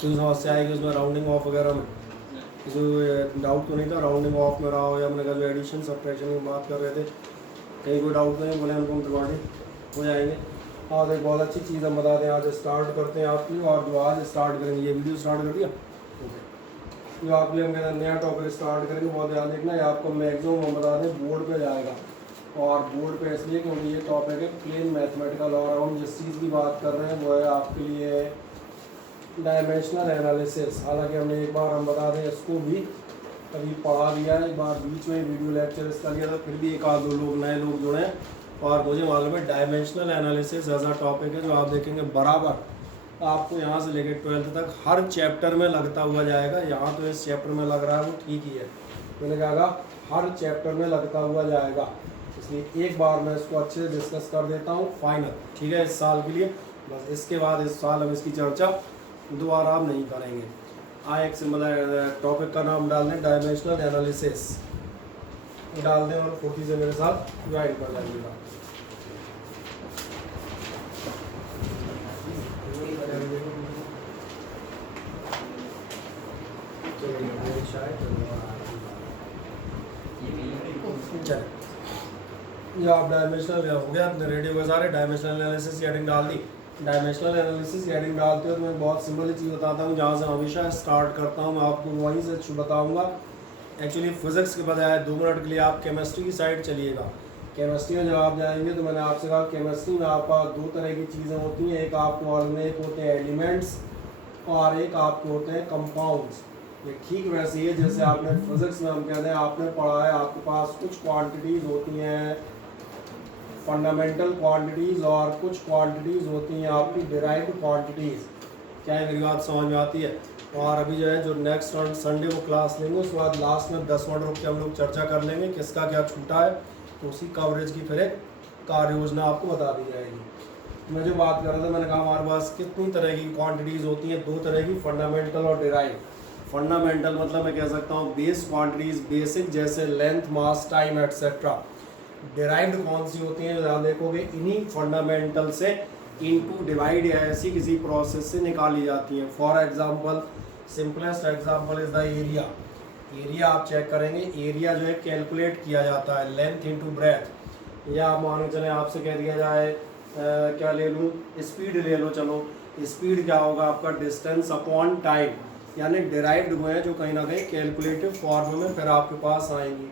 कोई समस्या आएगी उसमें राउंडिंग ऑफ वगैरह में, किसी डाउट तो नहीं था राउंडिंग ऑफ में रहा हो, या हमने कहा जो एडिशन सब्ट्रैक्शन की बात कर रहे थे कहीं कोई डाउट नहीं, बोले हमको रिकॉर्डिंग हो जाएंगे। और एक बहुत अच्छी चीज़ हम बता दें, आज स्टार्ट करते हैं आपकी, और जो आज स्टार्ट करेंगे ये वीडियो स्टार्ट कर दिया ओके, जो आपके हम कहते हैं नया टॉपिक स्टार्ट करेंगे, बहुत ध्यान देखना है आपको मैक्सिमम हम बता दें बोर्ड पे जाएगा, और बोर्ड पे इसलिए क्योंकि ये टॉपिक है प्लेन मैथमेटिकल, और हम जिस चीज़ की बात कर रहे हैं वो है आपके लिए डायमेंशनल एनालिसिस। हालांकि हमने एक बार हम बता दें इसको भी अभी पढ़ा दिया है, एक बार बीच में वीडियो लेक्चर इसका लिया था, फिर भी एक आध दो लोग नए लोग जुड़े हैं, और मुझे मालूम है डायमेंशनल एनालिसिस ऐसा टॉपिक है जो आप देखेंगे बराबर आपको यहाँ से लेकर 12th तक हर चैप्टर में लगता हुआ जाएगा। यहाँ तो इस चैप्टर में लग रहा है वो ठीक ही है, मैंने कहा हर चैप्टर में लगता हुआ जाएगा, इसलिए एक बार मैं इसको अच्छे से डिस्कस कर देता हूँ फाइनल, ठीक है, इस साल के लिए। बस इसके बाद इस साल हम इसकी चर्चा दोबारा आप नहीं करेंगे। एक सिंपल टॉपिक का नाम डाल दें डायमेंशनल एनालिसिस डाल दें, और 40 से मेरे साथ ज्वाइन कर जाइएगा। चलिए ये आप डायमेंशनल हो गया, अपने रेडी हो सारे, डायमेंशनल एनालिसिस हेडिंग डाल दी। डायमेंशनल एनालिसिस हेडिंग डालते हो तो मैं बहुत सिंपल चीज़ बताता हूँ, जहाँ से हमेशा स्टार्ट करता हूँ, मैं आपको वहीं से बताऊँगा। एक्चुअली फिजिक्स के बजाय 2 मिनट के लिए आप केमिस्ट्री की साइड चलिएगा। केमिस्ट्री में जब आप जाएंगे तो मैंने आपसे कहा केमिस्ट्री में आपका 2 तरह की चीज़ें होती हैं, एक आपको मालूम है, एक होते हैं एलिमेंट्स और एक आपके होते हैं कंपाउंड्स। ये ठीक वैसे ही है जैसे आपने फिजिक्स में हम कहते हैं आपने पढ़ा है, आपके पास कुछ क्वांटिटीज़ होती हैं फंडामेंटल क्वांटिटीज़, और कुछ क्वांटिटीज़ होती हैं आपकी डिराइव्ड क्वांटिटीज़। क्या है मेरी बात समझ में आती है? और अभी जो है जो नेक्स्ट संडे को क्लास लेंगे उसके बाद लास्ट में 10 मिनट रुक के हम लोग चर्चा कर लेंगे किसका क्या छूटा है, तो उसी कवरेज की फिर एक कार्य योजना आपको बता दी जाएगी। मैं जो बात कर रहा था मैंने कहा हमारे पास कितनी तरह की क्वांटिटीज़ होती हैं, 2 तरह की, फंडामेंटल और डिराइव। फंडामेंटल मतलब मैं कह सकता हूँ बेस क्वांटिटीज़, बेसिक जैसे लेंथ, मास, टाइम एटसेट्रा। डिराइव्ड कौन सी होती हैं, ध्यान देखोगे इन्हीं फंडामेंटल से इनटू डिवाइड या ऐसी किसी प्रोसेस से निकाली जाती हैं। For example simplest example is the area. Area आप चेक करेंगे, एरिया जो है कैलकुलेट किया जाता है लेंथ इनटू ब्रेथ, या आप मान चले आपसे कह दिया जाए क्या ले लूँ, स्पीड ले लो, चलो स्पीड क्या होगा आपका डिस्टेंस अपॉन टाइम, यानी डिराइव्ड हुए हैं जो कहीं ना कहीं कैलकुलेटिव फॉर्म में फिर आपके पास आएंगी।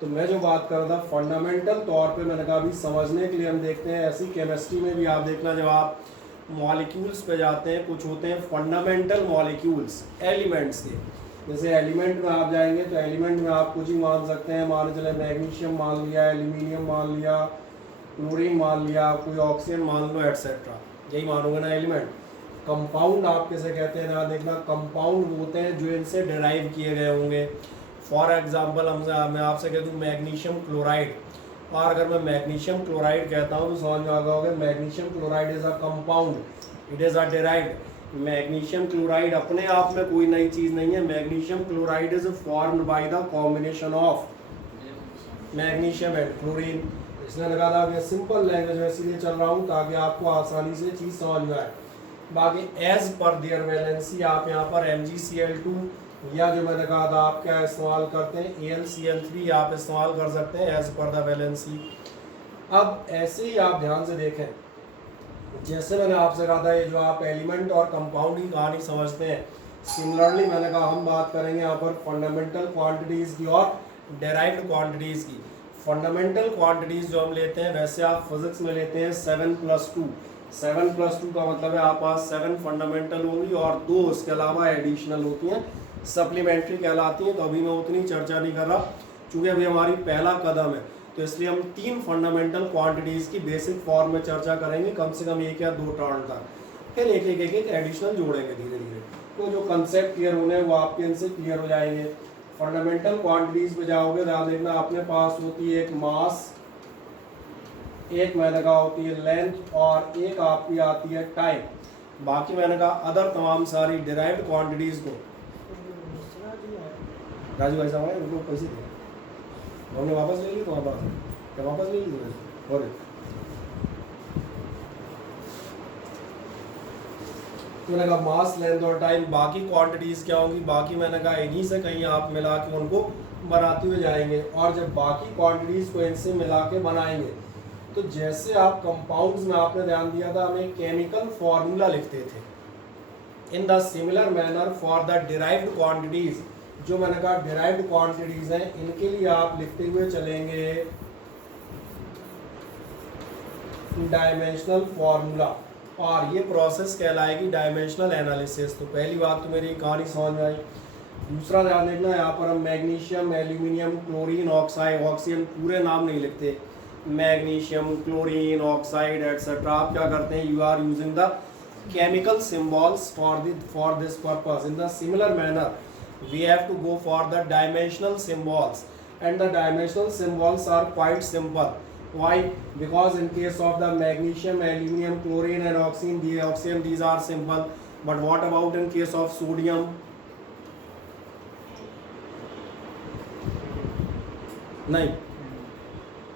तो मैं जो बात कर रहा था फंडामेंटल तौर पे मैंने कहा अभी समझने के लिए हम देखते हैं, ऐसी केमिस्ट्री में भी आप देखना जब आप मॉलिक्यूल्स पे जाते हैं कुछ होते हैं फंडामेंटल मॉलिक्यूल्स एलिमेंट्स के। जैसे एलिमेंट में आप जाएंगे तो एलिमेंट में आप कुछ ही मान सकते हैं, मान चले मैग्नीशियम मान लिया, एल्यूमिनियम मान लिया, क्लोरीन मान लिया, कोई ऑक्सीजन मान लो एटसेट्रा, यही मानोगे ना एलिमेंट। कंपाउंड आप कैसे कहते हैं ना, देखना कंपाउंड होते हैं जो इनसे डिराइव किए गए होंगे। फॉर एग्जाम्पल मैं आपसे कह दूँ मैग्नीशियम क्लोराइड, और अगर मैं मैग्नीशियम क्लोराइड कहता हूँ तो समझ में आ गया होगा magnesium chloride is a compound, it is a derived. Magnesium chloride अपने आप में कोई नई चीज़ नहीं है, magnesium chloride is formed by the combination of magnesium and chlorine. इसने लगा था कि सिंपल लैंग्वेज में इसीलिए चल रहा हूँ ताकि आपको आसानी से चीज़ समझ में आए। बाकी एज पर देयर वैलेंसी आप यहाँ पर MgCl2 या जो मैंने कहा था आप क्या इस्तेमाल करते हैं AlCl3 आप इस्तेमाल कर सकते हैं एज पर द वैलेंसी। अब ऐसे ही आप ध्यान से देखें, जैसे मैंने आपसे कहा था ये जो आप एलिमेंट और कंपाउंड की कहानी समझते हैं, सिमिलरली मैंने कहा हम बात करेंगे यहाँ पर फंडामेंटल क्वांटिटीज़ की और डेराइव्ड क्वांटिटीज़ की। फंडामेंटल क्वांटिटीज़ जो हम लेते हैं वैसे आप फिजिक्स में लेते हैं 7+2। 7+2 का मतलब है आप पास 7 फंडामेंटल होंगी और 2 उसके अलावा एडिशनल होती हैं, सप्लीमेंट्री कहलाती हैं। तो अभी मैं उतनी चर्चा नहीं कर रहा क्योंकि अभी हमारी पहला कदम है, तो इसलिए हम 3 फंडामेंटल क्वांटिटीज़ की बेसिक फॉर्म में चर्चा करेंगे, कम से कम 1 या 2 टर्न तक, फिर एक एडिशनल जोड़ेंगे धीरे धीरे। तो जो कंसेप्ट क्लियर होने हैं वो आपके इनसे क्लियर हो जाएंगे। फंडामेंटल क्वांटिटीज़ पे जाओगे ध्यान देखना, अपने पास होती है एक मास, एक मैंने कहा होती है लेंथ, और एक आपकी आती है टाइम। बाकी मैंने कहा अदर तमाम सारी डिराइव्ड क्वांटिटीज़ को राजू भाई साहब आए उनको पैसे दिए, हमने वापस ले ली तो क्या वापस ले ली और तो मैंने कहा मास, लेंथ और टाइम, बाकी क्वांटिटीज़ क्या होंगी, बाकी मैंने कहा इन्हीं से कहीं आप मिला के उनको बनाते हुए जाएंगे। और जब बाकी क्वांटिटीज़ को इनसे मिला के बनाएंगे तो जैसे आप कंपाउंड्स में आपने ध्यान दिया था हमें केमिकल फॉर्मूला लिखते थे, in the similar manner for the derived quantities, जो मैंने कहा डिराइव्ड क्वांटिटीज़ हैं इनके लिए आप लिखते हुए चलेंगे डायमेंशनल फॉर्मूला, और ये प्रोसेस कहलाएगी डायमेंशनल एनालिसिस। तो पहली बात तो मेरी कहानी समझ में आई। दूसरा ध्यान देखना, यहाँ पर हम magnesium, aluminium, chlorine, oxide, oxygen पूरे नाम नहीं लिखते, मैग्नीशियम, क्लोरीन, ऑक्साइड एटसेट्रा। आप क्या करते हैं, you are using the chemical symbols for this purpose. In the similar manner we have to go for the dimensional symbols, and the dimensional symbols are quite simple. Why? Because in case of the magnesium, aluminum, chlorine and oxygen, these are simple, but what about in case of sodium? नहीं,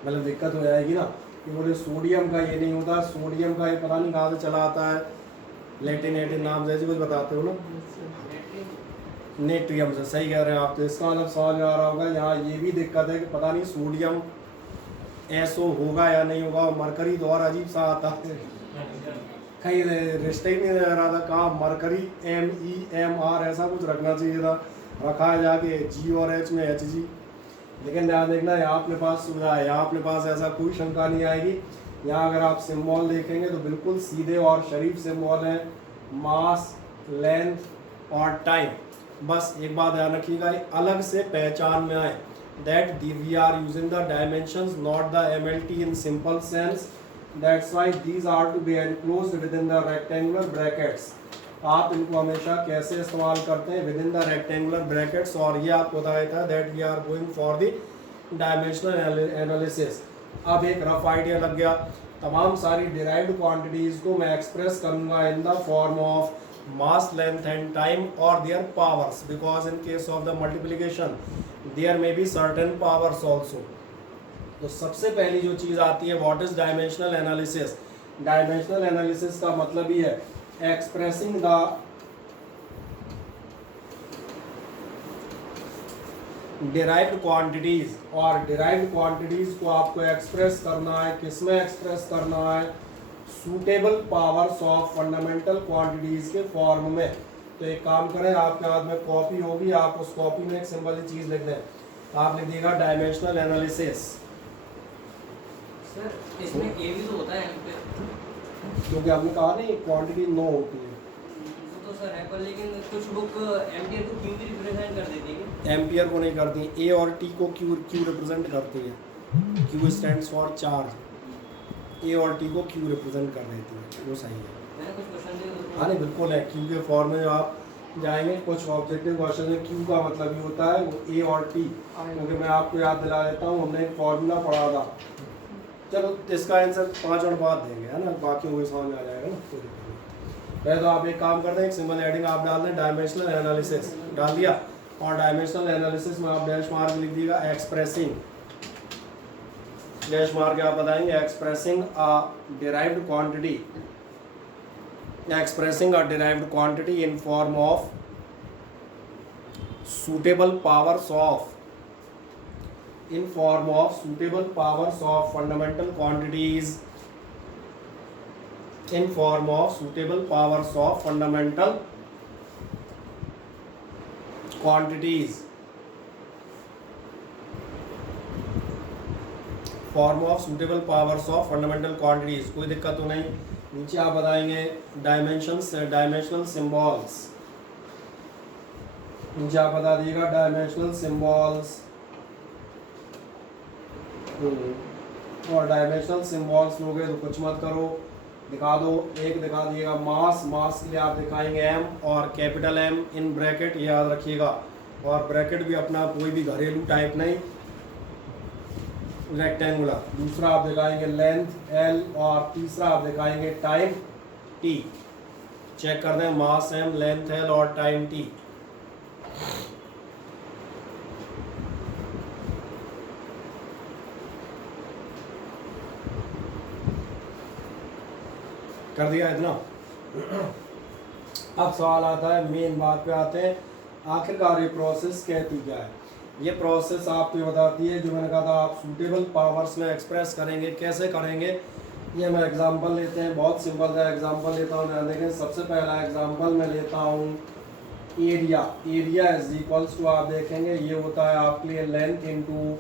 मतलब दिक्कत हो जाएगी ना कि बोले sodium का ये नहीं होता, सोडियम का ये पता नहीं कहाँ से चला आता है, लेटिन नाम जैसे कुछ बताते हो ना, नेट्रियम से, सही कह रहे हैं आप। तो इसका मतलब समझ में आ रहा होगा। यहाँ ये भी दिक्कत है कि पता नहीं सोडियम एसओ होगा या नहीं होगा, मरकरी तो और अजीब सा आता है, कहीं रिश्ते ही नहीं रह रहा था, कहाँ मरकरी MEMR ऐसा कुछ रखना चाहिए था, रखा है जाके G और H में HG। लेकिन ध्यान देखना, यहाँ अपने पास सुविधा है, यहाँ अपने पास ऐसा कोई शंका नहीं आएगी। यहाँ अगर आप सिंबल देखेंगे तो बिल्कुल सीधे और शरीफ सिंबल हैं, मास, लेंथ और टाइम। बस एक बात ध्यान रखिएगा, अलग से पहचान में आए, that we are using the dimensions not the MLT in simple sense, that's why these are to be enclosed within the rectangular brackets. आप इनको हमेशा कैसे इस्तेमाल करते हैं, within the rectangular brackets, और ये आपको बताया था that we are going for the dimensional analysis. अब एक रफ आइडिया लग गया, तमाम सारी डिराइव्ड क्वांटिटीज को मैं एक्सप्रेस करूंगा in the form of mass, length and time और their powers, because in case of the multiplication there may be certain powers also. तो सबसे पहली जो चीज़ आती है, what is dimensional analysis. Dimensional analysis का मतलब ही है एक्सप्रेसिंग द डिराइव्ड क्वांटिटीज, और डिराइव्ड क्वांटिटीज को आपको एक्सप्रेस करना है, किसमें एक्सप्रेस करना है, suitable powers of fundamental quantities के फॉर्म में। तो एक काम करें, आपके हाथ में कॉपी होगी, आप उस कॉपी में एक सिंपल सी चीज लिख दें, आप लिख दीजिएगा डायमेंशनल एनालिसिस। सर इसमें ए भी तो होता है यहाँ पे, क्योंकि आपने कहा नहीं क्वांटिटी 9 होती है, तो सर है पर, लेकिन कुछ बुक एम्पियर को क्यों भी रिप्रेजेंट कर देती है? एम्पियर को नहीं करती, ए और टी को क्यू रिप्रेजेंट करती है, क्यू स्टैंड्स फॉर चार्ज, ए और टी को क्यू रिप्रेजेंट कर देती है, वो सही है। मैंने कुछ क्वेश्चन हाँ नहीं बिल्कुल है, क्यू के फॉर्म में जो आप जाएंगे, कुछ ऑब्जेक्टिव क्वेश्चन में क्यू का मतलब ये होता है वो ए और टी, क्योंकि मैं आपको याद दिला देता हूँ, हमने एक फॉर्मूला पढ़ा था। चलो इसका आंसर 5 मिनट बाद देंगे, है ना, बाकी वो समझ में आ जाएगा ना। पहले तो आप एक काम करते हैं, एक सिंबल हेडिंग आप डाल दें, डायमेंशनल एनालिसिस डाल दिया, और डायमेंशनल एनालिसिस में आप डैश मार्क लिख दिएगा एक्सप्रेसिंग, डैश मार्क आप बताएंगे expressing a derived quantity, expressing a derived quantity in form of suitable powers of fundamental quantities, in form of suitable powers of fundamental quantities, form of suitable powers of fundamental quantities। कोई दिक्कत तो नहीं। नीचे आप बताएंगे dimensional symbols, नीचे आप बता दीजिएगा डायमेंशनल सिंबल्स, और डायमेंशनल सिंबल्स लोगे तो कुछ मत करो, दिखा दो। एक दिखा दिएगा मास, मास के लिए आप दिखाएंगे एम और कैपिटल एम इन ब्रैकेट, याद रखिएगा, और ब्रैकेट भी अपना कोई भी घरेलू टाइप नहीं, रेक्टेंगुलर। दूसरा आप दिखाएंगे लेंथ एल, और तीसरा आप दिखाएंगे टाइम टी। चेक कर दें, मास एम, लेंथ एल और टाइम टी। कर दिया इतना। अब सवाल आता है, मेन बात पे आते हैं, आखिरकार ये प्रोसेस कहती क्या है। ये प्रोसेस आपको बताती है, जो मैंने कहा था आप सूटेबल पावर्स में एक्सप्रेस करेंगे, कैसे करेंगे ये मैं एग्जांपल लेते हैं। बहुत सिंपल सा एग्जांपल लेता हूँ, ध्यान देखें। सबसे पहला एग्जांपल मैं लेता हूँ area. Area is equals to, आप देखेंगे ये होता है आपके लिए लेंथ इनटू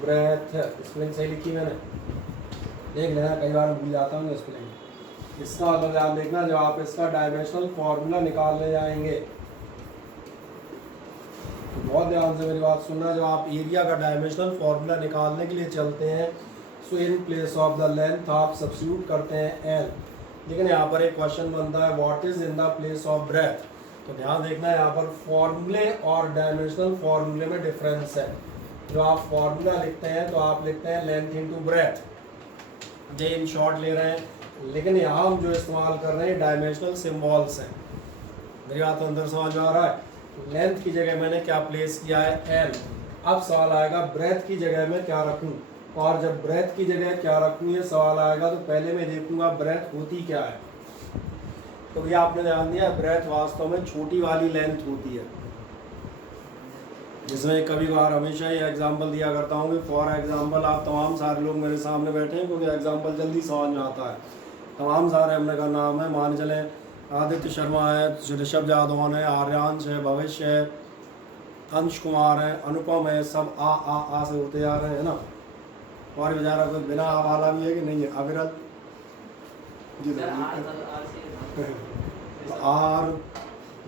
ब्रेथ। स्पेलिंग सही लिखी मैंने, देख लेना, कई बार भूल जाता हूँ स्पेलिंग। इसका मतलब आप देखना, जब आप इसका डायमेंशनल फॉर्मूला निकालने जाएंगे, बहुत ध्यान से मेरी बात सुनना, जब आप एरिया का डायमेंशनल फॉर्मूला निकालने के लिए चलते हैं, so in place of the length आप सब्स्टिट्यूट करते हैं एल। लेकिन यहाँ पर एक क्वेश्चन बनता है, what is in the place of breadth. तो ध्यान देखना, यहाँ पर फॉर्मूले और डायमेंशनल फॉर्मूले में डिफरेंस है। जो आप फॉर्मूला लिखते हैं तो आप लिखते हैं लेंथ इनटू ब्रेथ, ये इन शॉर्ट ले रहे हैं। लेकिन यहाँ हम जो इस्तेमाल कर रहे हैं डायमेंशनल सिम्बॉल्स हैं। मेरी बात तो अंदर समझ में आ रहा है। लेंथ की जगह मैंने क्या प्लेस किया है, एल। अब सवाल आएगा ब्रेथ की जगह मैं क्या रखूं, और जब ब्रेथ की जगह क्या रखूं ये सवाल आएगा, तो पहले मैं देखूंगा ब्रेथ होती क्या है। तो भैया आपने ध्यान दिया, ब्रेथ वास्तव में छोटी वाली लेंथ होती है, जिसमें कभी बार हमेशा ये एग्जांपल दिया करता हूँ कि फॉर एग्जांपल, आप तमाम सारे लोग मेरे सामने बैठे हैं क्योंकि एग्जांपल जल्दी समझ में आता है। तमाम सारे हमने का नाम है, मान चलें आदित्य शर्मा है, ऋषभ जादौन है, आर्यांश है, भविष्य है, अंश कुमार है, अनुपम है, सब आ से होते जा रहे हैं ना। और बेचारा कोई बिना आ वाला भी है कि नहीं है, अविरल जी आर,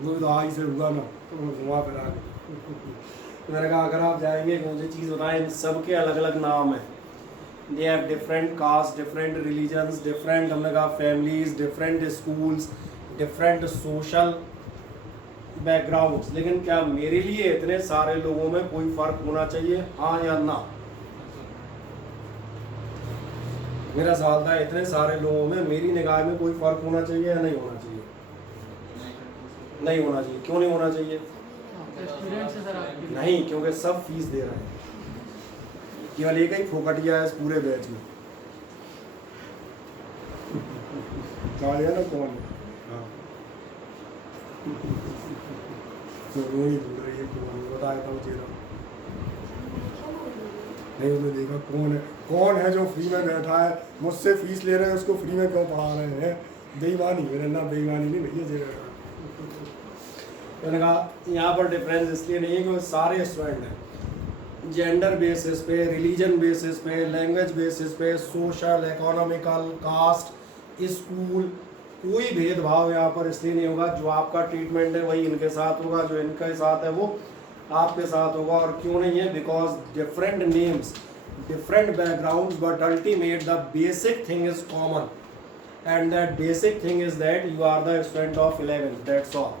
वो तो आ ही से हुआ ना, तो घुमा फिरा के। मैंने कहा अगर आप जाएंगे मुझे चीज़ बताएं, इन सबके अलग अलग नाम है। They have different caste, different religions, different हमने कहा families, different schools, different social backgrounds. लेकिन क्या मेरे लिए इतने सारे लोगों में कोई फ़र्क होना चाहिए, हाँ या ना? मेरा सवाल था, इतने सारे लोगों में मेरी निगाह में कोई फ़र्क होना चाहिए या नहीं होना चाहिए? नहीं होना चाहिए। क्यों नहीं होना चाहिए? नहीं, क्योंकि सब फीस दे रहे हैं, केवल एक ही फोकटिया है इस पूरे बैच में। कहा ना कौन है? हाँ तो वही बोल रही है कौन, बताया था मुझे नहीं, उसने देखा कौन है जो फ्री में बैठा है, मुझसे फीस ले रहे हैं, उसको फ्री में क्यों पढ़ा रहे हैं? बेईमानी, मेरे ना बेईमानी नहीं भैया जी। मैंने कहा यहाँ पर डिफरेंस इसलिए नहीं है कि सारे स्टूडेंट हैं, जेंडर बेसिस पे, रिलीजन बेसिस पे, लैंग्वेज बेसिस पे, सोशल, इकोनॉमिकल, कास्ट, स्कूल, कोई भेदभाव यहाँ पर इसलिए नहीं होगा। जो आपका ट्रीटमेंट है वही इनके साथ होगा, जो इनके साथ है वो आपके साथ होगा। और क्यों नहीं है? Because different names, different backgrounds, but ultimate the basic thing is common, and that basic thing is that you are the student of 11th, that's all.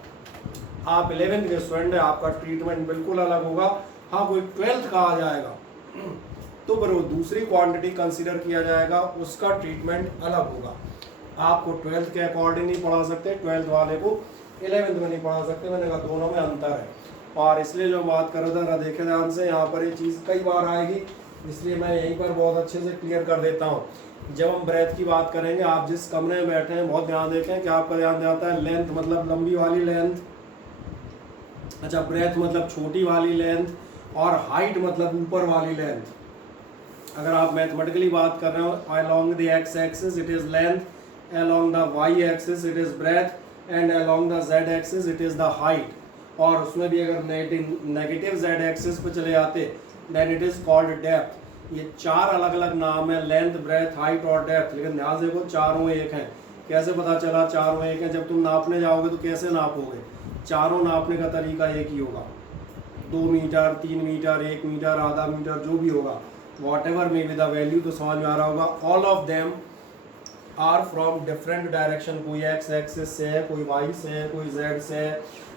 आप 11th के स्टूडेंट हैं, आपका ट्रीटमेंट बिल्कुल अलग होगा। हाँ, कोई 12th का आ जाएगा तो फिर वो दूसरी क्वांटिटी कंसीडर किया जाएगा, उसका ट्रीटमेंट अलग होगा। आपको 12th के अकॉर्डिंग नहीं पढ़ा सकते, 12th वाले को 11th में नहीं पढ़ा सकते। मैंने कहा दोनों में अंतर है। और इसलिए जो बात कर रहा था, देखे ध्यान से, यहाँ पर ये चीज़ कई बार आएगी, इसलिए मैं यहीं पर बहुत अच्छे से क्लियर कर देता हूँ। जब हम ब्रेथ की बात करेंगे, आप जिस कमरे में बैठे हैं बहुत ध्यान देखें कि आपका ध्यान जाता है लेंथ मतलब लंबी वाली लेंथ, अच्छा ब्रेथ मतलब छोटी वाली लेंथ, और हाइट मतलब ऊपर वाली लेंथ। अगर आप मैथमेटिकली बात कर रहे हो, along the x axis it is length, along the y axis it is breadth, and along the z axis it is the height। और उसमें भी अगर नेगेटिव z axis पे चले जाते then it is called depth। ये चार अलग अलग नाम है, लेंथ, ब्रेथ, हाइट और डेप्थ। लेकिन ध्यान से देखो, चारों एक हैं। कैसे पता चला चारों एक हैं? जब तुम नापने जाओगे तो कैसे नापोगे? चारों नापने का तरीका एक ही होगा, 2 मीटर, 3 मीटर, 1 मीटर, आधा मीटर, जो भी होगा, whatever may be the value, तो समझ में आ रहा होगा। all of them are from different direction। कोई x एक्सिस से है, कोई y से है, कोई z से है,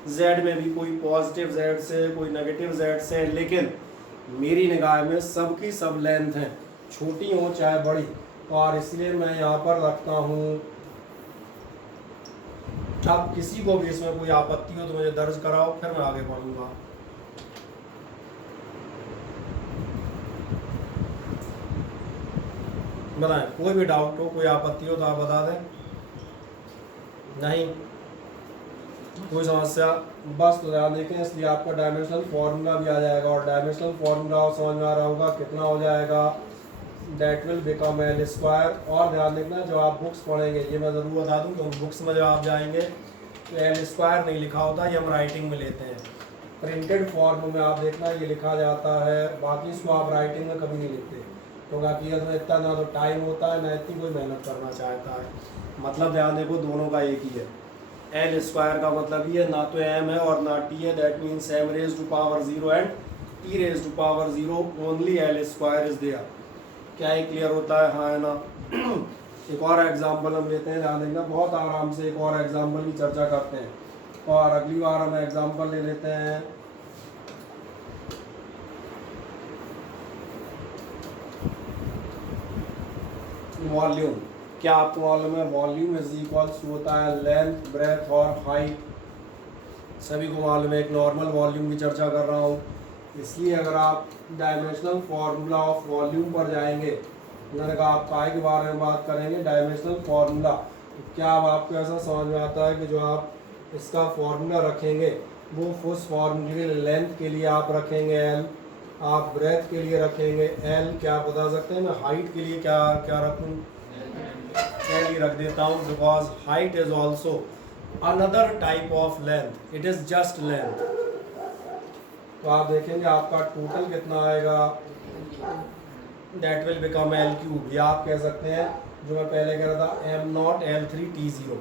z में भी कोई पॉजिटिव z से, कोई नेगेटिव z से है। लेकिन मेरी निगाह में सबकी सब लेंथ है, छोटी हो चाहे बड़ी। और इसलिए मैं यहाँ पर रखता हूँ। अब किसी को भी इसमें कोई आपत्ति हो तो मुझे दर्ज कराओ, फिर मैं आगे बढ़ूँगा। बताएं, कोई भी डाउट हो, कोई आपत्ति हो तो आप बता दें। नहीं कोई समस्या, बस तो ध्यान देखें, इसलिए आपका डायमेंशनल फार्मूला भी आ जाएगा, और डायमेंशनल फार्मूला समझ में आ रहा होगा कितना हो जाएगा, that will become L square. और ध्यान देखना जो आप बुक्स पढ़ेंगे, ये मैं ज़रूर बता दूं क्योंकि बुक्स में जब आप जाएंगे तो एल स्क्वायर नहीं लिखा होता, ये हम राइटिंग में लेते हैं। प्रिंटेड फॉर्म में आप देखना ये लिखा जाता है, बाकी इसको आप राइटिंग में कभी नहीं लिखते, क्योंकि हकीकत में इतना ना तो टाइम होता है ना इतनी कोई मेहनत करना चाहता है। मतलब ध्यान देखो दोनों का एक ही है, एल स्क्वायर का मतलब ये ना तो एम है और ना टी है, that means M raise to power 0 and T raise to power 0, only L square is there. क्या ये क्लियर होता है, हाँ है ना। एक और एग्जांपल हम लेते हैं, ध्यान देखना बहुत आराम से, एक और एग्जांपल की चर्चा करते हैं और अगली बार हम एग्जांपल ले लेते हैं। वॉल्यूम, क्या आपको मालूम है वॉल्यूम इज इक्वल्स होता है लेंथ, ब्रेथ और हाइट, सभी को मालूम है। एक नॉर्मल वॉल्यूम की चर्चा कर रहा हूँ, इसलिए अगर आप डायमेंशनल फार्मूला ऑफ वॉल्यूम पर जाएंगे, मैंने कहा आप काय के बारे में बात करेंगे, डायमेंशनल फार्मूला, तो क्या अब आपको ऐसा समझ में आता है कि जो आप इसका फार्मूला रखेंगे वो उस फार्मूले के लेंथ के लिए आप रखेंगे एल, आप ब्रेथ के लिए रखेंगे एल, क्या आप बता सकते हैं मैं हाइट के लिए क्या क्या रखूँ, एल ही रख देता हूँ, because height is also another type of length, it is just length. तो आप देखेंगे आपका टोटल कितना आएगा, that will become L cube, या आप कह सकते हैं जो मैं पहले कह रहा था एम नॉट एल 3 टी 0,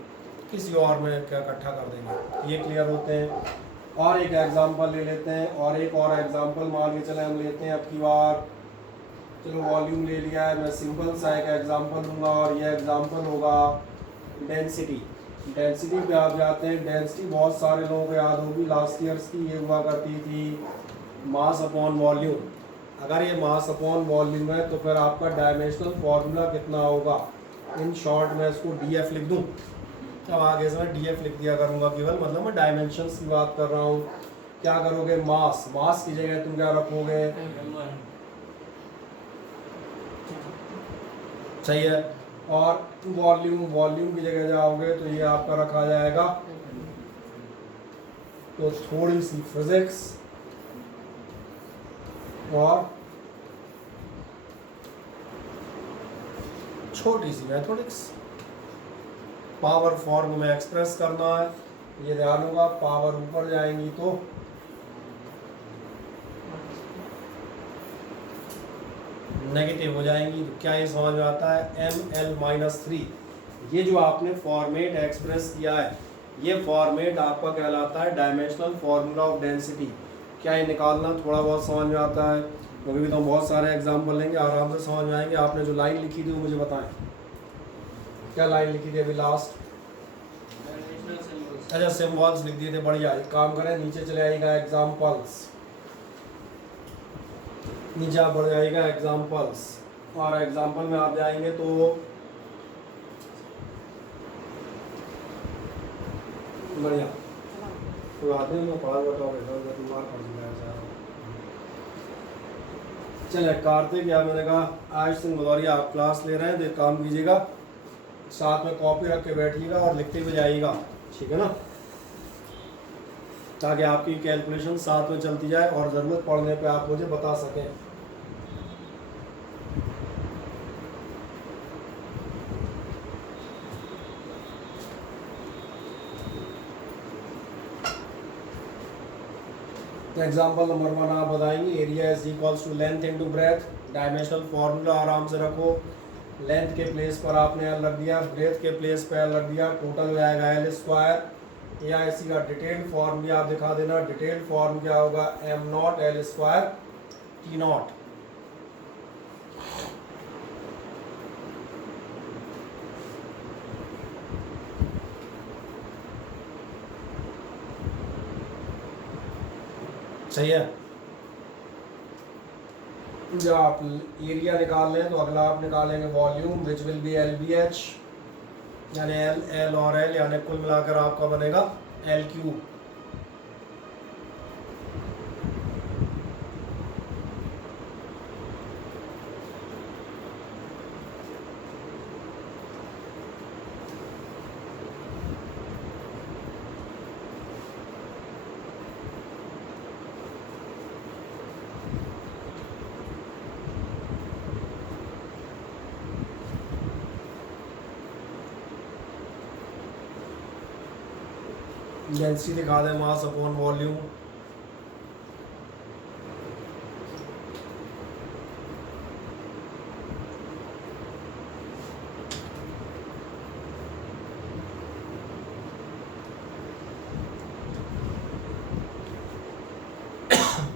किसी और में क्या इकट्ठा कर देंगे, ये क्लियर होते हैं। और एक एग्जांपल ले लेते हैं, और एक और एग्जांपल मान के चले हम लेते हैं अब की बार। चलो वॉल्यूम ले लिया है, मैं सिंपल सा एक एग्जांपल दूंगा और ये एग्जांपल होगा डेंसिटी। डेंसिटी पे आप जाते हैं, डेंसिटी बहुत सारे लोगों को याद होगी, लास्ट ईयर्स की ये हुआ करती थी मास अपॉन वॉल्यूम। अगर ये मास अपॉन वॉल्यूम है तो फिर आपका डायमेंशनल फार्मूला कितना होगा, इन शॉर्ट मैं इसको डी एफ लिख दूँ, अब आगे से मैं डी एफ लिख दिया करूँगा केवल, मतलब मैं डायमेंशंस की बात कर रहा हूँ। क्या करोगे, मास, मास की जगह तुम क्या रखोगे, सही है, और वॉल्यूम, वॉल्यूम की जगह जाओगे तो ये आपका रखा जाएगा। तो थोड़ी सी फिजिक्स और छोटी सी मैथमेटिक्स, पावर फॉर्म में एक्सप्रेस करना है, ये ध्यान होगा। पावर ऊपर जाएंगी तो नेगेटिव हो जाएंगी, तो क्या ये समझ में आता है, एम एल माइनस 3, ये जो आपने फॉर्मेट एक्सप्रेस किया है ये फॉर्मेट आपका कहलाता है डायमेंशनल फार्मूला ऑफ डेंसिटी। क्या ये निकालना थोड़ा बहुत समझ में आता है, क्योंकि तो हम बहुत सारे एग्जाम्पल लेंगे, आराम से समझ में आएंगे। आपने जो लाइन लिखी थी वो मुझे बताएं, क्या लाइन लिखी थी अभी लास्ट, अच्छा सिम्बॉल्स लिख दिए थे, बढ़िया। एक काम करें नीचे चले आइएगा एग्जाम्पल्स, नीचे आप बढ़ जाइएगा एग्जाम्पल्स, और एग्जाम्पल में आप जाएंगे तो बढ़िया, तो आदमी में पढ़ा बताओ बीमार पड़ जाएगा। चले कार्तिक, या मैंने कहा आज सिंह भदौरिया आप क्लास ले रहे हैं तो एक काम कीजिएगा, साथ में कॉपी रख के बैठिएगा और लिखते हुए जाइएगा, ठीक है ना, ताकि आपकी कैलकुलेशन साथ में चलती जाए और ज़रूरत पड़ने पे आप मुझे बता सकें। तो एग्जाम्पल नंबर 1 आप बताएंगे, area is equals to length into breadth, dimensional formula आराम से रखो, लेंथ के प्लेस पर आपने एल रख दिया, ब्रेथ के प्लेस पर एल रख दिया, टोटल हो जाएगा एल स्क्वायर। या इसी का डिटेल्ड फॉर्म भी आप दिखा देना, डिटेल्ड फॉर्म क्या होगा, am naught L square T not. सही है। जब आप एरिया निकाल लें तो अगला आप निकालेंगे volume, which will be L B H, यानी एल एल और एल, यानी कुल मिलाकर आपका बनेगा एल क्यूब। डेंसिटी दिखा दें, मास अपॉन वॉल्यूम।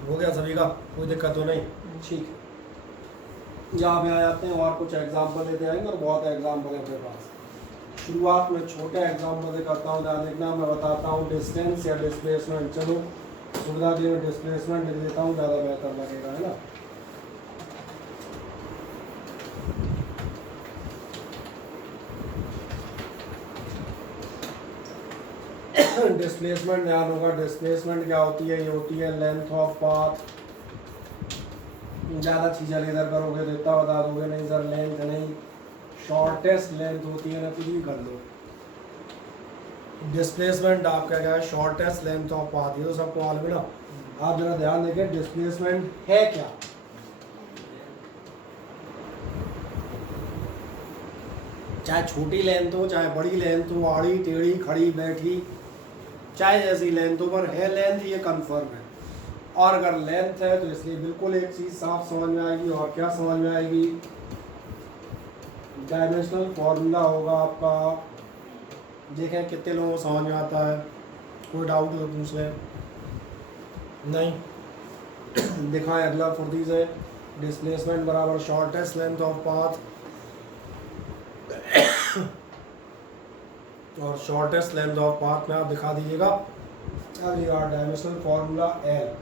हो गया सभी का, कोई दिक्कत तो नहीं? ठीक है, यहाँ पे आ जाते हैं और कुछ एग्जाम्पल लेते आएंगे, और बहुत एग्जाम्पल है अपने पास। शुरुआत में छोटे एग्जाम्पल से करता हूँ, ध्यान देखना। मैं बताता हूँ डिस्टेंस या डिस्प्लेसमेंट। चलो सुविधा के लिए डिस्प्लेसमेंट लिख देता हूँ, ज़्यादा बेहतर लगेगा, है ना। डिस्प्लेसमेंट ध्यान होगा, डिस्प्लेसमेंट क्या होती है? ये होती है लेंथ ऑफ पाथ। ज़्यादा चीज़ें इधर करोगे तो इतना बता दोगे, नहीं सर लेंथ नहीं, शॉर्टेस्ट लेंथ होती है ना, कुछ भी कर लो। डिस्प्लेसमेंट आपका क्या है? Shortest length of path. ये तो सबको मालूम है ना। आप जरा ध्यान देखें, डिस्प्लेसमेंट है क्या? चाहे छोटी लेंथ हो, चाहे बड़ी लेंथ हो, आड़ी टेढ़ी खड़ी बैठी, चाहे जैसी लेंथ हो, पर है लेंथ, ये कंफर्म है। और अगर लेंथ है तो इसलिए बिल्कुल एक चीज़ साफ समझ में आएगी। और क्या समझ में आएगी? डायमेंशनल फॉर्मूला होगा आपका। देखें कितने लोगों को समझ में आता है, कोई डाउट हो तो पूछ लें। नहीं दिखाएं, अगला फुर्ती से। डिस्प्लेसमेंट बराबर शॉर्टेस्ट लेंथ ऑफ पाथ, और शॉर्टेस्ट लेंथ ऑफ पाथ में आप दिखा दीजिएगा। अगली बार डायमेंशनल फॉर्मूला एल।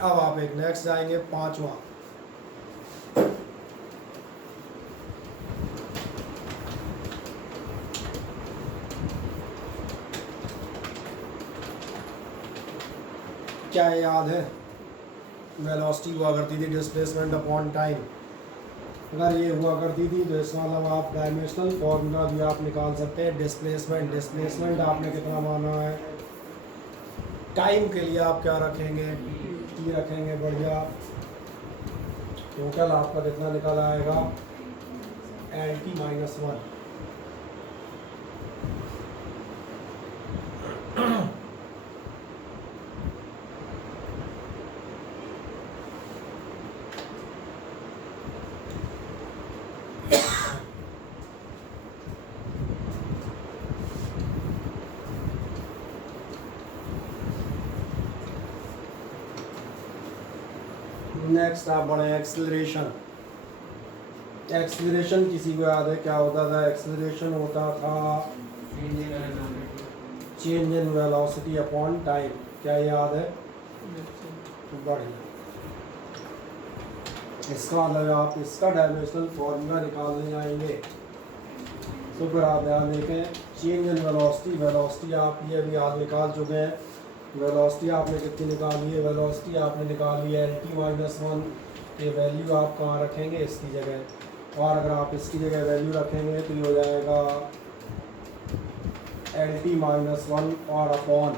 अब आप एक नेक्स्ट जाएंगे, पांचवा। क्या याद है? वेलोसिटी हुआ करती थी डिस्प्लेसमेंट अपॉन टाइम। अगर ये हुआ करती थी तो इसका मतलब आप डायमेंशनल फॉर्मूला भी आप निकाल सकते हैं। डिस्प्लेसमेंट आपने कितना माना है? टाइम के लिए आप क्या रखेंगे? टी रखेंगे, बढ़िया। टोटल आपका कितना निकल आएगा? LT-1। नेक्स्ट आप बढ़े एक्सेलरेशन। एक्सेलरेशन किसी को याद है क्या होता था? एक्सेलरेशन होता था change in velocity upon time. क्या याद है? बढ़िया। इसका मतलब आप इसका डायमेंशनल फॉर्मूला निकालने जाएंगे तो फिर आप ध्यान देखें, चेंज इन वेलोसिटी। वेलोसिटी आप ये भी याद निकाल चुके हैं। वेलोसिटी आपने कितनी निकाली है? वेलोसिटी आपने निकाली है LT-1। ये वैल्यू आप कहाँ रखेंगे? इसकी जगह। और अगर आप इसकी जगह वैल्यू रखेंगे तो ये हो जाएगा LT-1 और अपॉन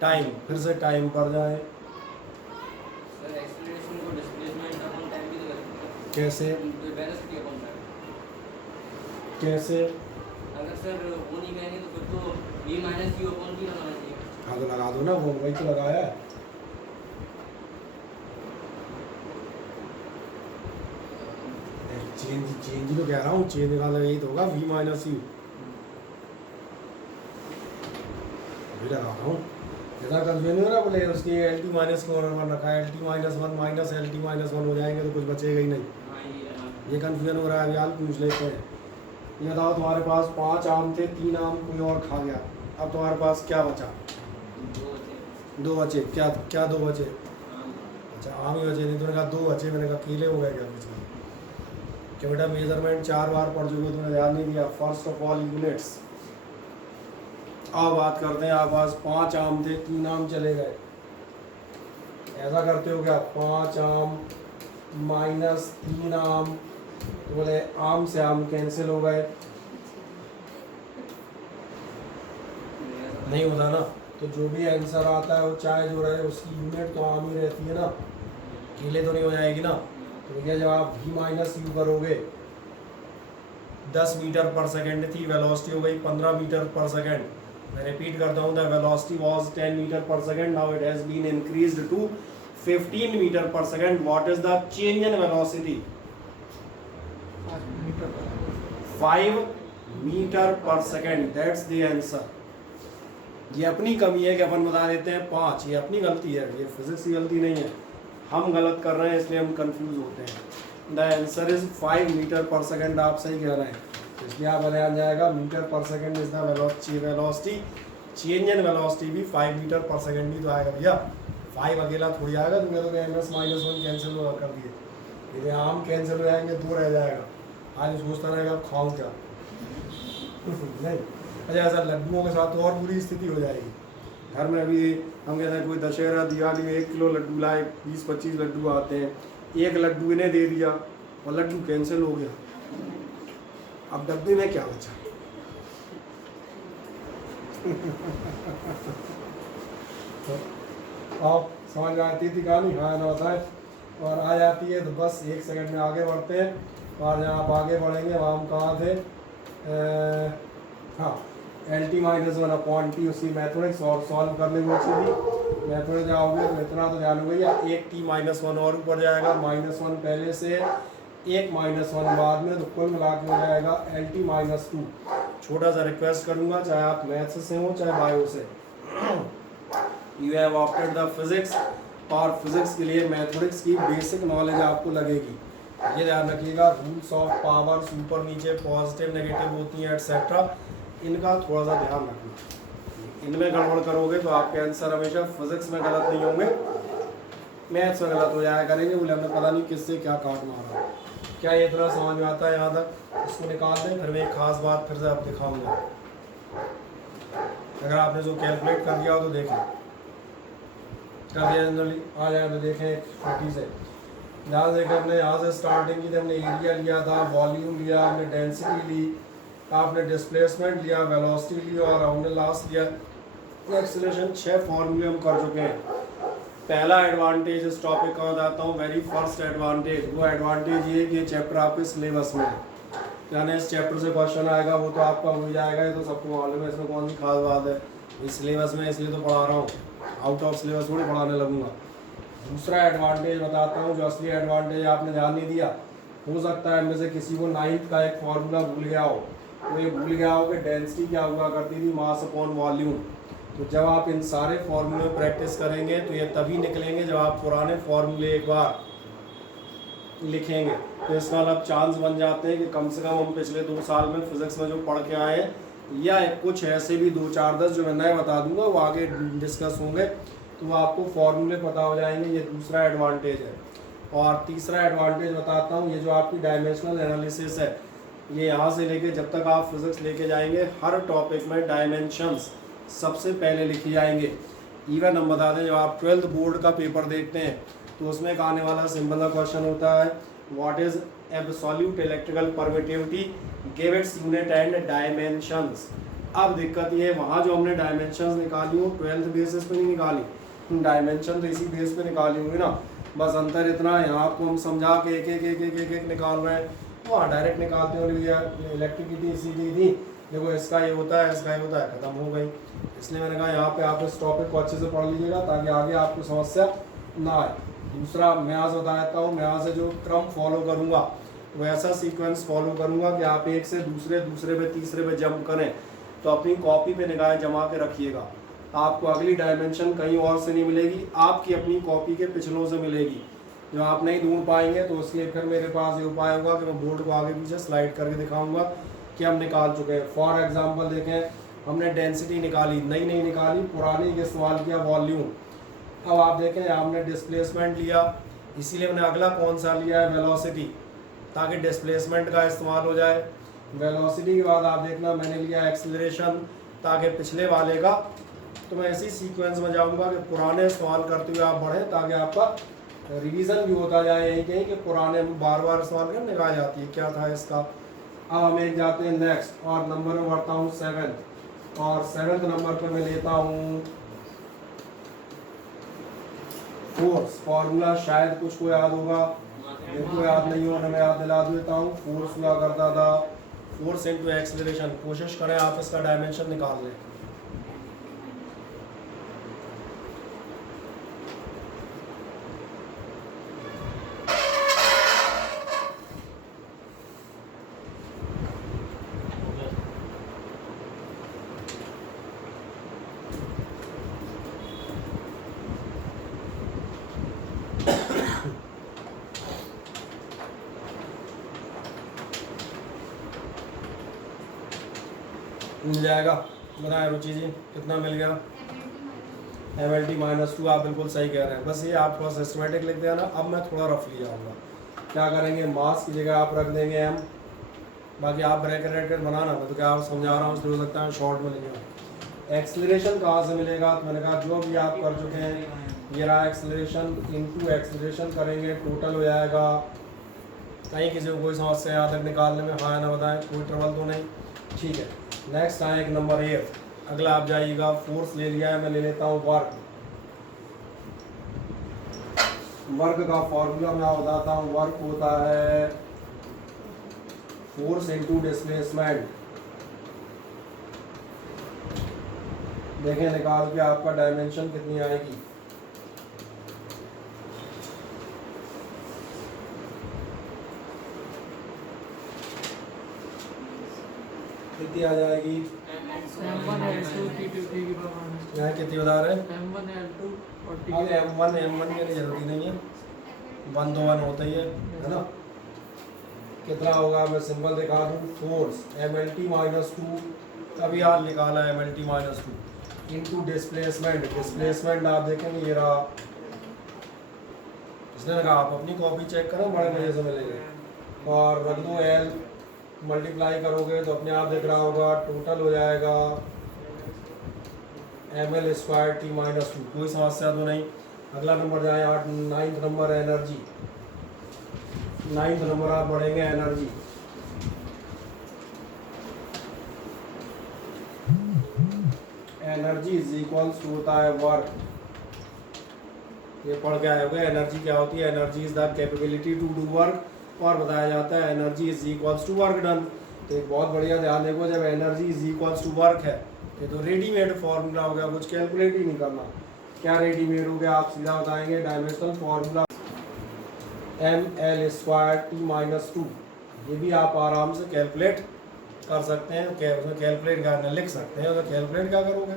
टाइम। फिर से टाइम पर जाए। सर एक्सेलरेशन को डिस्प्लेसमेंट अपॉन टाइम भी तो कर सकते हैं। कैसे? Velocity upon time. कैसे? अगर सर वो नहीं कहेंगे तो फिर तो v minus u upon v लगाना चाहिए। हाँ तो लगा दो ना, वो वही तो लगाया है। चेंज तो कह रहा हूँ, चेंज निकाला यही तो होगा, v माइनस यू। अभी लगा रहा हूँ, ऐसा कंफ्यूजन हो रहा बोले उसकी LT-1 रखा है, LT-1 माइनस LT-1 हो जाएंगे तो कुछ बचेगा ही नहीं। ये कंफ्यूजन हो रहा है। अभी हाल पूछ लेते हैं। ये बताओ, तुम्हारे पास 5 आम थे, 3 आम कोई और खा गया, अब तुम्हारे पास क्या बचा? 2 बचे। क्या क्या 2 बचे? अच्छा आम ही बचे, नहीं तुमने कहा 2 बचे, मैंने कहा केले हो गए क्या कुछ? क्या बेटा मेजरमेंट 4 बार पढ़ चुके हो, तुमने ध्यान नहीं दिया। First of all units. अब बात करते हैं, आपके पास 5 आम थे, 3 आम चले गए। ऐसा करते हो क्या? 5 आम माइनस 3 आम, तो बोले आम से आम कैंसिल हो गए। नहीं होता ना, तो जो भी आंसर आता है वो चाहे जो रहे उसकी यूनिट तो आम ही रहती है ना, अकेले तो नहीं हो जाएगी ना। तो भैया जब आप v माइनस यू करोगे, 10 मीटर पर सेकेंड थी, वेलोसिटी हो गई 15 मीटर पर सेकेंड। मैं रिपीट करता हूँ, the velocity was 10 metre per second, now it has been increased to 15 metre per second. What is the change in velocity? 5 metre per second, that's the answer. ये अपनी कमी है कि अपन बता देते हैं 5, ये अपनी गलती है, ये फिजिक्स की गलती नहीं है, हम गलत कर रहे हैं इसलिए हम कंफ्यूज होते हैं। The answer is 5 metre per second, आप सही कह रहे हैं, इसलिए आप बताया जाएगा metre per second is the velocity, change in velocity भी 5 मीटर पर सेकेंड ही तो आएगा भैया, 5 अकेला थोड़ी आएगा। तुमने तो एम एस माइनस 1 कैंसिल कर दिए, यदि आम कैंसिल हो जाएंगे 2 रह जाएगा, आज सोचता रहेगा खाऊं क्या नहीं। अच्छा, ऐसा लड्डुओं के साथ तो और बुरी स्थिति हो जाएगी। घर में अभी हम कहते हैं कोई दशहरा दिवाली में 1 किलो लड्डू लाए, 20-25 लड्डू आते हैं, एक लड्डू इन्हें दे दिया और लड्डू कैंसिल हो गया, अब डब्बे में क्या बचा? आप समझ आती थी कहानी, हाँ ना होता है और आ जाती है तो बस 1 सेकंड में आगे बढ़ते हैं। और जहाँ आप आगे बढ़ेंगे वहाँ हम कहाँ थे? हाँ, LT माइनस 1 अपॉन टी, उसकी मैथमेटिक्स और सॉल्व करने में अच्छी थी। मैथमेटिक्स जाओगे तो इतना तो ध्यान हो गया, 1 t माइनस 1 और ऊपर जाएगा, -1 पहले से, 1 -1 बाद में, तो कुल मिला के हो जाएगा LT माइनस 2। छोटा सा रिक्वेस्ट करूँगा, चाहे आप मैथ्स से हो चाहे बायो से, you have opted the physics, और फिजिक्स के लिए मैथमेटिक्स की बेसिक नॉलेज आपको लगेगी। ये ध्यान रखिएगा, रूल्स ऑफ पावर, ऊपर नीचे पॉजिटिव नेगेटिव होती हैं एटसेट्रा, इनका थोड़ा सा ध्यान रखना। इनमें गड़बड़ करोगे तो आपके आंसर हमेशा फिजिक्स में गलत नहीं होंगे, मैथ्स में गलत हो जाया करेंगे, बोले हमने पता नहीं किससे क्या काट मारा। क्या ये इतना समझ में आता है यहाँ तक? इसको निकाल दें, फिर मैं एक खास बात फिर से आप दिखाऊंगा। अगर आपने जो कैलकुलेट कर दिया हो तो देखें, जनरली आ जाए तो देखें छोटी से ध्यान से। हमने यहाँ से स्टार्टिंग की थी, हमने एरिया लिया था, वॉल्यूम लिया, हमने डेंसिटी ली, आपने डिस्प्लेसमेंट लिया, वेलोसिटी ली, और हमने लास्ट लिया एक्सीलरेशन। 6 फॉर्मूले हम कर चुके हैं। पहला एडवांटेज इस टॉपिक का बताता हूँ, वेरी फर्स्ट एडवांटेज, वो एडवांटेज ये कि चैप्टर आपके सिलेबस में है, यानी इस चैप्टर से क्वेश्चन आएगा वो तो आपका हो जाएगा, ये तो सबको मालूम है, इसमें कौन सी खास बात है, इस सिलेबस में इसलिए तो पढ़ा रहा हूँ, आउट ऑफ सिलेबस थोड़ी पढ़ाने लगूंगा। दूसरा एडवांटेज बताता हूँ, जो असली एडवांटेज आपने ध्यान नहीं दिया, हो सकता है इनमें से किसी को 9th का एक फार्मूला भूल गया हो, तो ये भूल गया हो कि डेंसिटी क्या हुआ करती थी, मास अपॉन वॉल्यूम। तो जब आप इन सारे फार्मूले प्रैक्टिस करेंगे तो ये तभी निकलेंगे जब आप पुराने फार्मूले एक बार लिखेंगे, तो इसका अब चांस बन जाते हैं कि कम से कम हम पिछले 2 साल में फिजिक्स में जो पढ़ के आए हैं, या कुछ ऐसे भी 2-4-10 जो मैं नए बता दूंगा वो आगे डिस्कस होंगे, तो आपको फॉर्मूले पता हो जाएंगे। ये दूसरा एडवांटेज है। और तीसरा एडवांटेज बताता हूँ, ये जो आपकी डायमेंशनल एनालिसिस है, ये यहाँ से लेके जब तक आप फिजिक्स लेके जाएंगे, हर टॉपिक में डायमेंशंस सबसे पहले लिखी जाएंगे। इवन हम बता दें, जब आप 12th बोर्ड का पेपर देखते हैं तो उसमें एक आने वाला सिंपल का क्वेश्चन होता है, what is absolute electrical permittivity, give its unit and dimensions. अब दिक्कत ये है, वहाँ जो हमने डायमेंशंस निकाली हो 12th बेसिस पे नहीं निकाली, डायमेंशन तो इसी बेस पे निकाली होंगी ना, बस अंतर इतना है, यहाँ आपको हम समझा के एक निकाल रहे हैं, वहाँ डायरेक्ट निकालते हो, भैया इलेक्ट्रिसिटी सीधी थी, देखो इसका ये होता है, इसका ये होता है, खत्म हो गई। इसलिए मैंने कहा यहाँ पे आप इस टॉपिक को अच्छे से पढ़ लीजिएगा ताकि आगे आपको समस्या ना आए। दूसरा, मैं आज बताता हूँ, मैं यहाँ से जो क्रम फॉलो करूँगा वो ऐसा सीक्वेंस फॉलो करूँगा कि आप एक से दूसरे पे तीसरे पे जंप करें, तो अपनी कॉपी पे निगाहें जमा के रखिएगा। आपको अगली डायमेंशन कहीं और से नहीं मिलेगी, आपकी अपनी कॉपी के पिछलों से मिलेगी। जो आप नहीं ढूंढ पाएंगे तो उसके फिर मेरे पास ये उपाय होगा कि मैं बोर्ड को आगे पीछे स्लाइड करके दिखाऊंगा कि हम निकाल चुके हैं। फॉर एग्जांपल देखें, हमने डेंसिटी निकाली, नहीं निकाली, पुरानी के इस्तेमाल किया वॉल्यूम। अब आप देखें, हमने डिस्प्लेसमेंट लिया, इसीलिए हमने अगला कौन सा लिया है, वेलोसिटी, ताकि डिस्प्लेसमेंट का इस्तेमाल हो जाए। वेलोसिटी के बाद आप देखना मैंने लिया एक्सीलरेशन, ताकि पिछले वाले का, तो मैं इसी सीक्वेंस में जाऊंगा कि पुराने इस्तेमाल करते हुए आप बढ़ें, ताकि आपका रिवीजन भी होता जाए, यही कहीं कि पुराने बार बार इस्तेमाल कर निकाल जाती है क्या था इसका। अब हम एक जाते हैं नेक्स्ट, और नंबर में बढ़ता हूँ 7th, और 7th नंबर पर मैं लेता हूँ फोर्स फार्मूला शायद कुछ को याद होगा, मेरे को याद नहीं हो, मैं याद दिला देता हूँ। फोर्स हुआ करता था फोर्स इनटू एक्सेलरेशन। कोशिश करें आप इसका डायमेंशन निकाल लें। मिल जाएगा, बताएं रुचि जी कितना मिल गया? MLT -2। आप बिल्कुल सही कह रहे हैं, बस ये आप थोड़ा सिस्टमेटिक लिख देना। अब मैं थोड़ा रफली जाऊँगा। क्या करेंगे, मास की जगह आप रख देंगे m, बाकी आप ब्रैकेट बनाना, मैं तो क्या आप समझा रहा हूँ, इसलिए हो सकता है शॉर्ट में लिखे। एक्सेलरेशन कहाँ से मिलेगा? तो मैंने कहा जो भी आप कर चुके हैं, ये रहा एक्सेलरेशन, इनटू एक्सेलरेशन करेंगे, टोटल हो जाएगा। कहीं किसी को कोई समस्या यहाँ तक निकालने में हाँ ना बताएं, कोई ट्रबल तो नहीं, ठीक है। नेक्स्ट आए एक नंबर 8। अगला आप जाइएगा, फोर्स ले लिया है, मैं ले लेता हूँ वर्क। वर्क का फॉर्मूला मैं बताता हूँ, वर्क होता है फोर्स इनटू डिस्प्लेसमेंट। देखें निकाल के आपका डायमेंशन कितनी आएगी। कितनी आ जाएगी? यहाँ कितनी बता रहे हैं? अरे M1 की जरूरत नहीं है, 1 2 1 होता ही है ना। कितना होगा मैं सिंपल दिखा दूँ, फोर्स MLT -2, अभी यार निकाला MLT -2 इनटू डिस्प्लेसमेंट। डिस्प्लेसमेंट आप देखेंगे ये रहा, इसने कहा आप अपनी कॉपी चेक करो, बड़े मजे से मिलेगा। और रख दो L, मल्टीप्लाई करोगे तो अपने आप दिख रहा होगा, टोटल हो जाएगा ml² T -2। कोई समस्या तो नहीं। अगला नंबर जाए 8, 9th number energy. 9th number आप बढ़ेंगे energy. Energy is equals to होता है वर्क। ये पढ़ के आए होंगे, एनर्जी क्या होती है? Energy is the capability to do work, और बताया जाता है energy is equals to work done. तो एक बहुत बढ़िया ध्यान देखो, जब energy is equals to work है, ये तो रेडीमेड फॉर्मूला हो गया, कुछ कैलकुलेट ही नहीं करना। क्या रेडीमेड हो गया? आप सीधा बताएंगे डायमेंशनल फॉर्मूला ml² T -2। ये भी आप आराम से कैलकुलेट कर सकते हैं। उसमें कैलकुलेट करना लिख सकते हैं, उसमें कैलकुलेट क्या करोगे,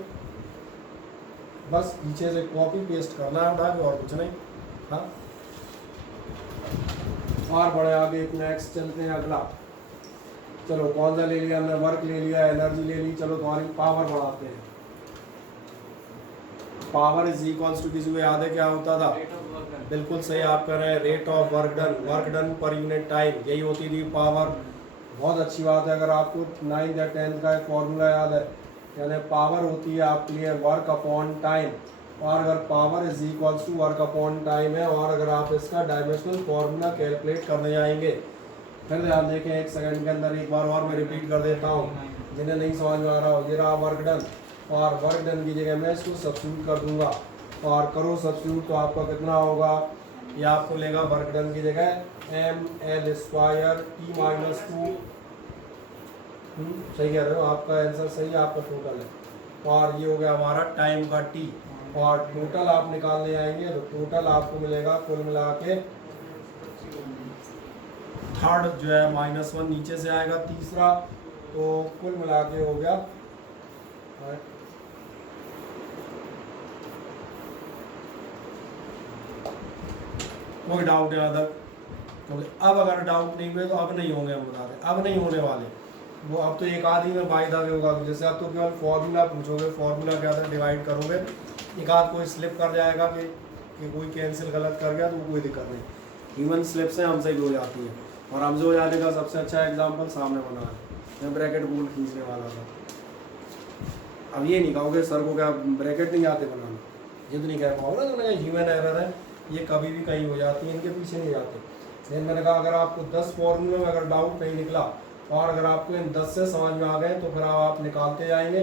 बस पीछे से कॉपी पेस्ट करना है उठा के, और कुछ नहीं। हाँ, और बड़े आगे नेक्स्ट चलते हैं। अगला चलो कौन सा ले लिया हमने? वर्क ले लिया, एनर्जी ले ली। चलो तुम्हारी पावर बढ़ाते हैं। पावर इज इक्वल्स टू, किसी को याद है क्या होता था? बिल्कुल सही आप कर रहे हैं, rate of work done, work done per unit time, यही होती थी पावर। बहुत अच्छी बात है, अगर आपको 9th या 10th का एक फॉर्मूला याद है, यानी पावर होती है आपके लिए वर्क अपॉन टाइम। और अगर power is equals to work upon time है, और अगर आप इसका डायमेंशनल फॉर्मूला कैलकुलेट करने जाएंगे, फिर ध्यान देखें, एक सेकंड के अंदर एक बार और मैं रिपीट कर देता हूँ, जिन्हें नहीं समझ में आ रहा हो। ये रहा वर्क डन, और वर्क डन की जगह मैं इसको सब्स्टिट्यूट कर दूंगा, और करो सब्स्टिट्यूट तो आपका कितना होगा? ये आपको लेगा वर्क डन की जगह ml² T -2। सही कह रहे हो, आपका आंसर सही है, आपका टोटल है। और ये हो गया हमारा टाइम का T, और टोटल आप निकालने आएंगे तो टोटल आपको मिलेगा कुल मिला के, थर्ड जो है -1 नीचे से आएगा, तीसरा, तो कुल मिला के हो गया। कोई डाउट यहाँ तक? अब अगर डाउट नहीं हुए तो अब नहीं होंगे, हम बता दें अब नहीं होने वाले वो। अब तो एक आध ही में बाय द वे होगा, जैसे आप तो केवल फॉर्मूला पूछोगे, फॉर्मूला के अंदर डिवाइड करोगे, एक आध कोई स्लिप कर जाएगा कि कोई कैंसिल गलत कर गया, तो कोई दिक्कत नहीं। ह्यूमन स्लिप से हमसे भी हो जाती है, और हमसे हो जाने का सबसे अच्छा एग्जाम्पल सामने बना है। मैं ब्रैकेट बोल खींचने वाला था, अब ये नहीं कहोगे सर को क्या ब्रैकेट नहीं आते बनाना, ये तो नहीं कह पाओगे ना, तो ह्यूमन एरर है, ये कभी भी कहीं हो जाती है, इनके पीछे नहीं जाते। लेकिन मैंने कहा अगर आपको 10 फॉर्मूले में अगर डाउट नहीं निकला, और अगर आपको इन 10 से समझ में आ गए, तो फिर आप निकालते जाएंगे।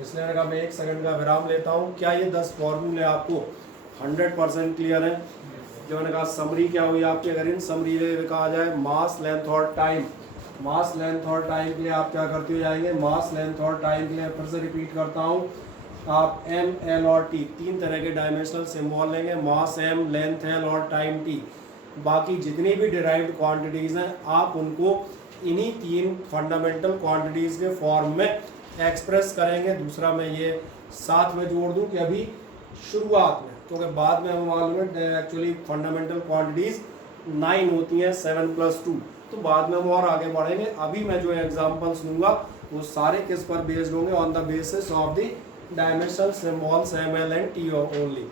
इसलिए मैंने कहा मैं 1 सेकंड का विराम लेता हूँ। क्या ये 10 फॉर्मूले आपको 100% क्लियर है। जो मैंने कहा समरी क्या हुई आपकी, अगर इन समरी कहा जाए मास लेंथ और टाइम, मास लेंथ और टाइम के लिए आप क्या करते हो जाएंगे, मास लेंथ और टाइम के लिए फिर से रिपीट करता हूँ, आप एम एल और टी तीन तरह के डायमेंशनल सिंबल लेंगे, मास एम, लेंथ एल और टाइम टी। बाकी जितनी भी डिराइव्ड क्वांटिटीज़ हैं आप उनको इन्हीं तीन फंडामेंटल क्वांटिटीज़ के फॉर्म में एक्सप्रेस करेंगे। दूसरा मैं ये साथ में जोड़ दूं कि अभी शुरुआत में, क्योंकि बाद में हमें मालूम है एक्चुअली फंडामेंटल क्वांटिटीज़ 9 होती हैं 7+2, तो बाद में हम और आगे बढ़ेंगे। अभी मैं जो एग्जांपल्स लूँगा वो सारे किस पर बेस्ड होंगे, on the basis of the dimensional symbols M L and T only.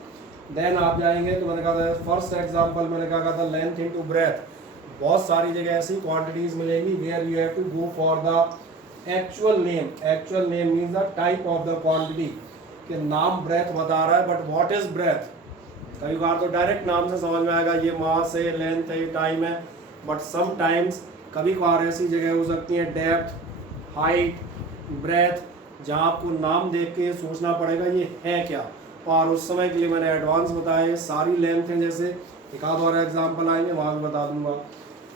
Then आप जाएंगे तो मैंने कहा था फर्स्ट एग्जांपल मैंने कहा था लेंथ इनटू ब्रेथ। बहुत सारी जगह ऐसी क्वांटिटीज मिलेंगी where you have to go for the actual name. Actual name means the type of the quantity, कि नाम ब्रेथ बता रहा है बट व्हाट इज ब्रेथ। कई बार तो डायरेक्ट नाम से समझ में आएगा ये मास है, लेंथ है, ये टाइम है, बट सम टाइम्स कभी कभार ऐसी जगह हो सकती है डेप्थ, हाइट, ब्रेथ, जहाँ आपको नाम देख के सोचना पड़ेगा ये है क्या, और उस समय के लिए मैंने एडवांस बताए सारी लेंथ हैं। जैसे एक आध और एग्जाम्पल आएंगे वहाँ भी बता दूंगा।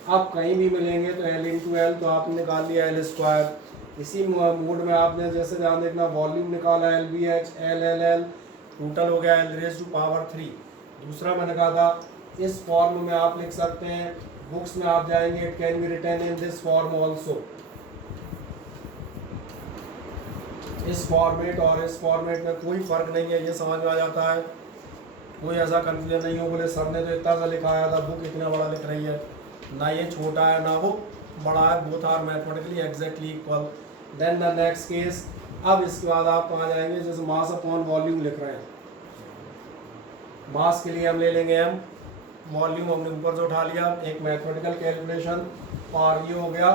आप कहीं भी मिलेंगे तो L इंटू एल, तो आपने निकाल लिया L स्क्वायर। इसी मोड में आपने जैसे ध्यान देखना वॉल्यूम निकाला LBH, LLL, टोटल हो गया L⁻³ 3। दूसरा मैंने कहा था इस फॉर्म में आप लिख सकते हैं, बुक्स में आप जाएंगे it can be written in this form also, इस फॉर्मेट और इस फॉर्मेट में कोई फर्क नहीं है, ये समझ में आ जाता है, कोई ऐसा कंफ्यूजन नहीं हो बोले सर ने तो इतना सा लिखाया था बुक इतना बड़ा लिख रही है, ना ये छोटा है ना वो बड़ा है, both are mathematically exactly equal. Then the next case, अब इसके बाद आप कहाँ जाएंगे, जैसे मास अपॉन वॉल्यूम लिख रहे हैं, मास के लिए हम ले लेंगे m, वॉल्यूम हमने ऊपर से उठा लिया, एक मैथमेटिकल कैलकुलेशन, और ये हो गया।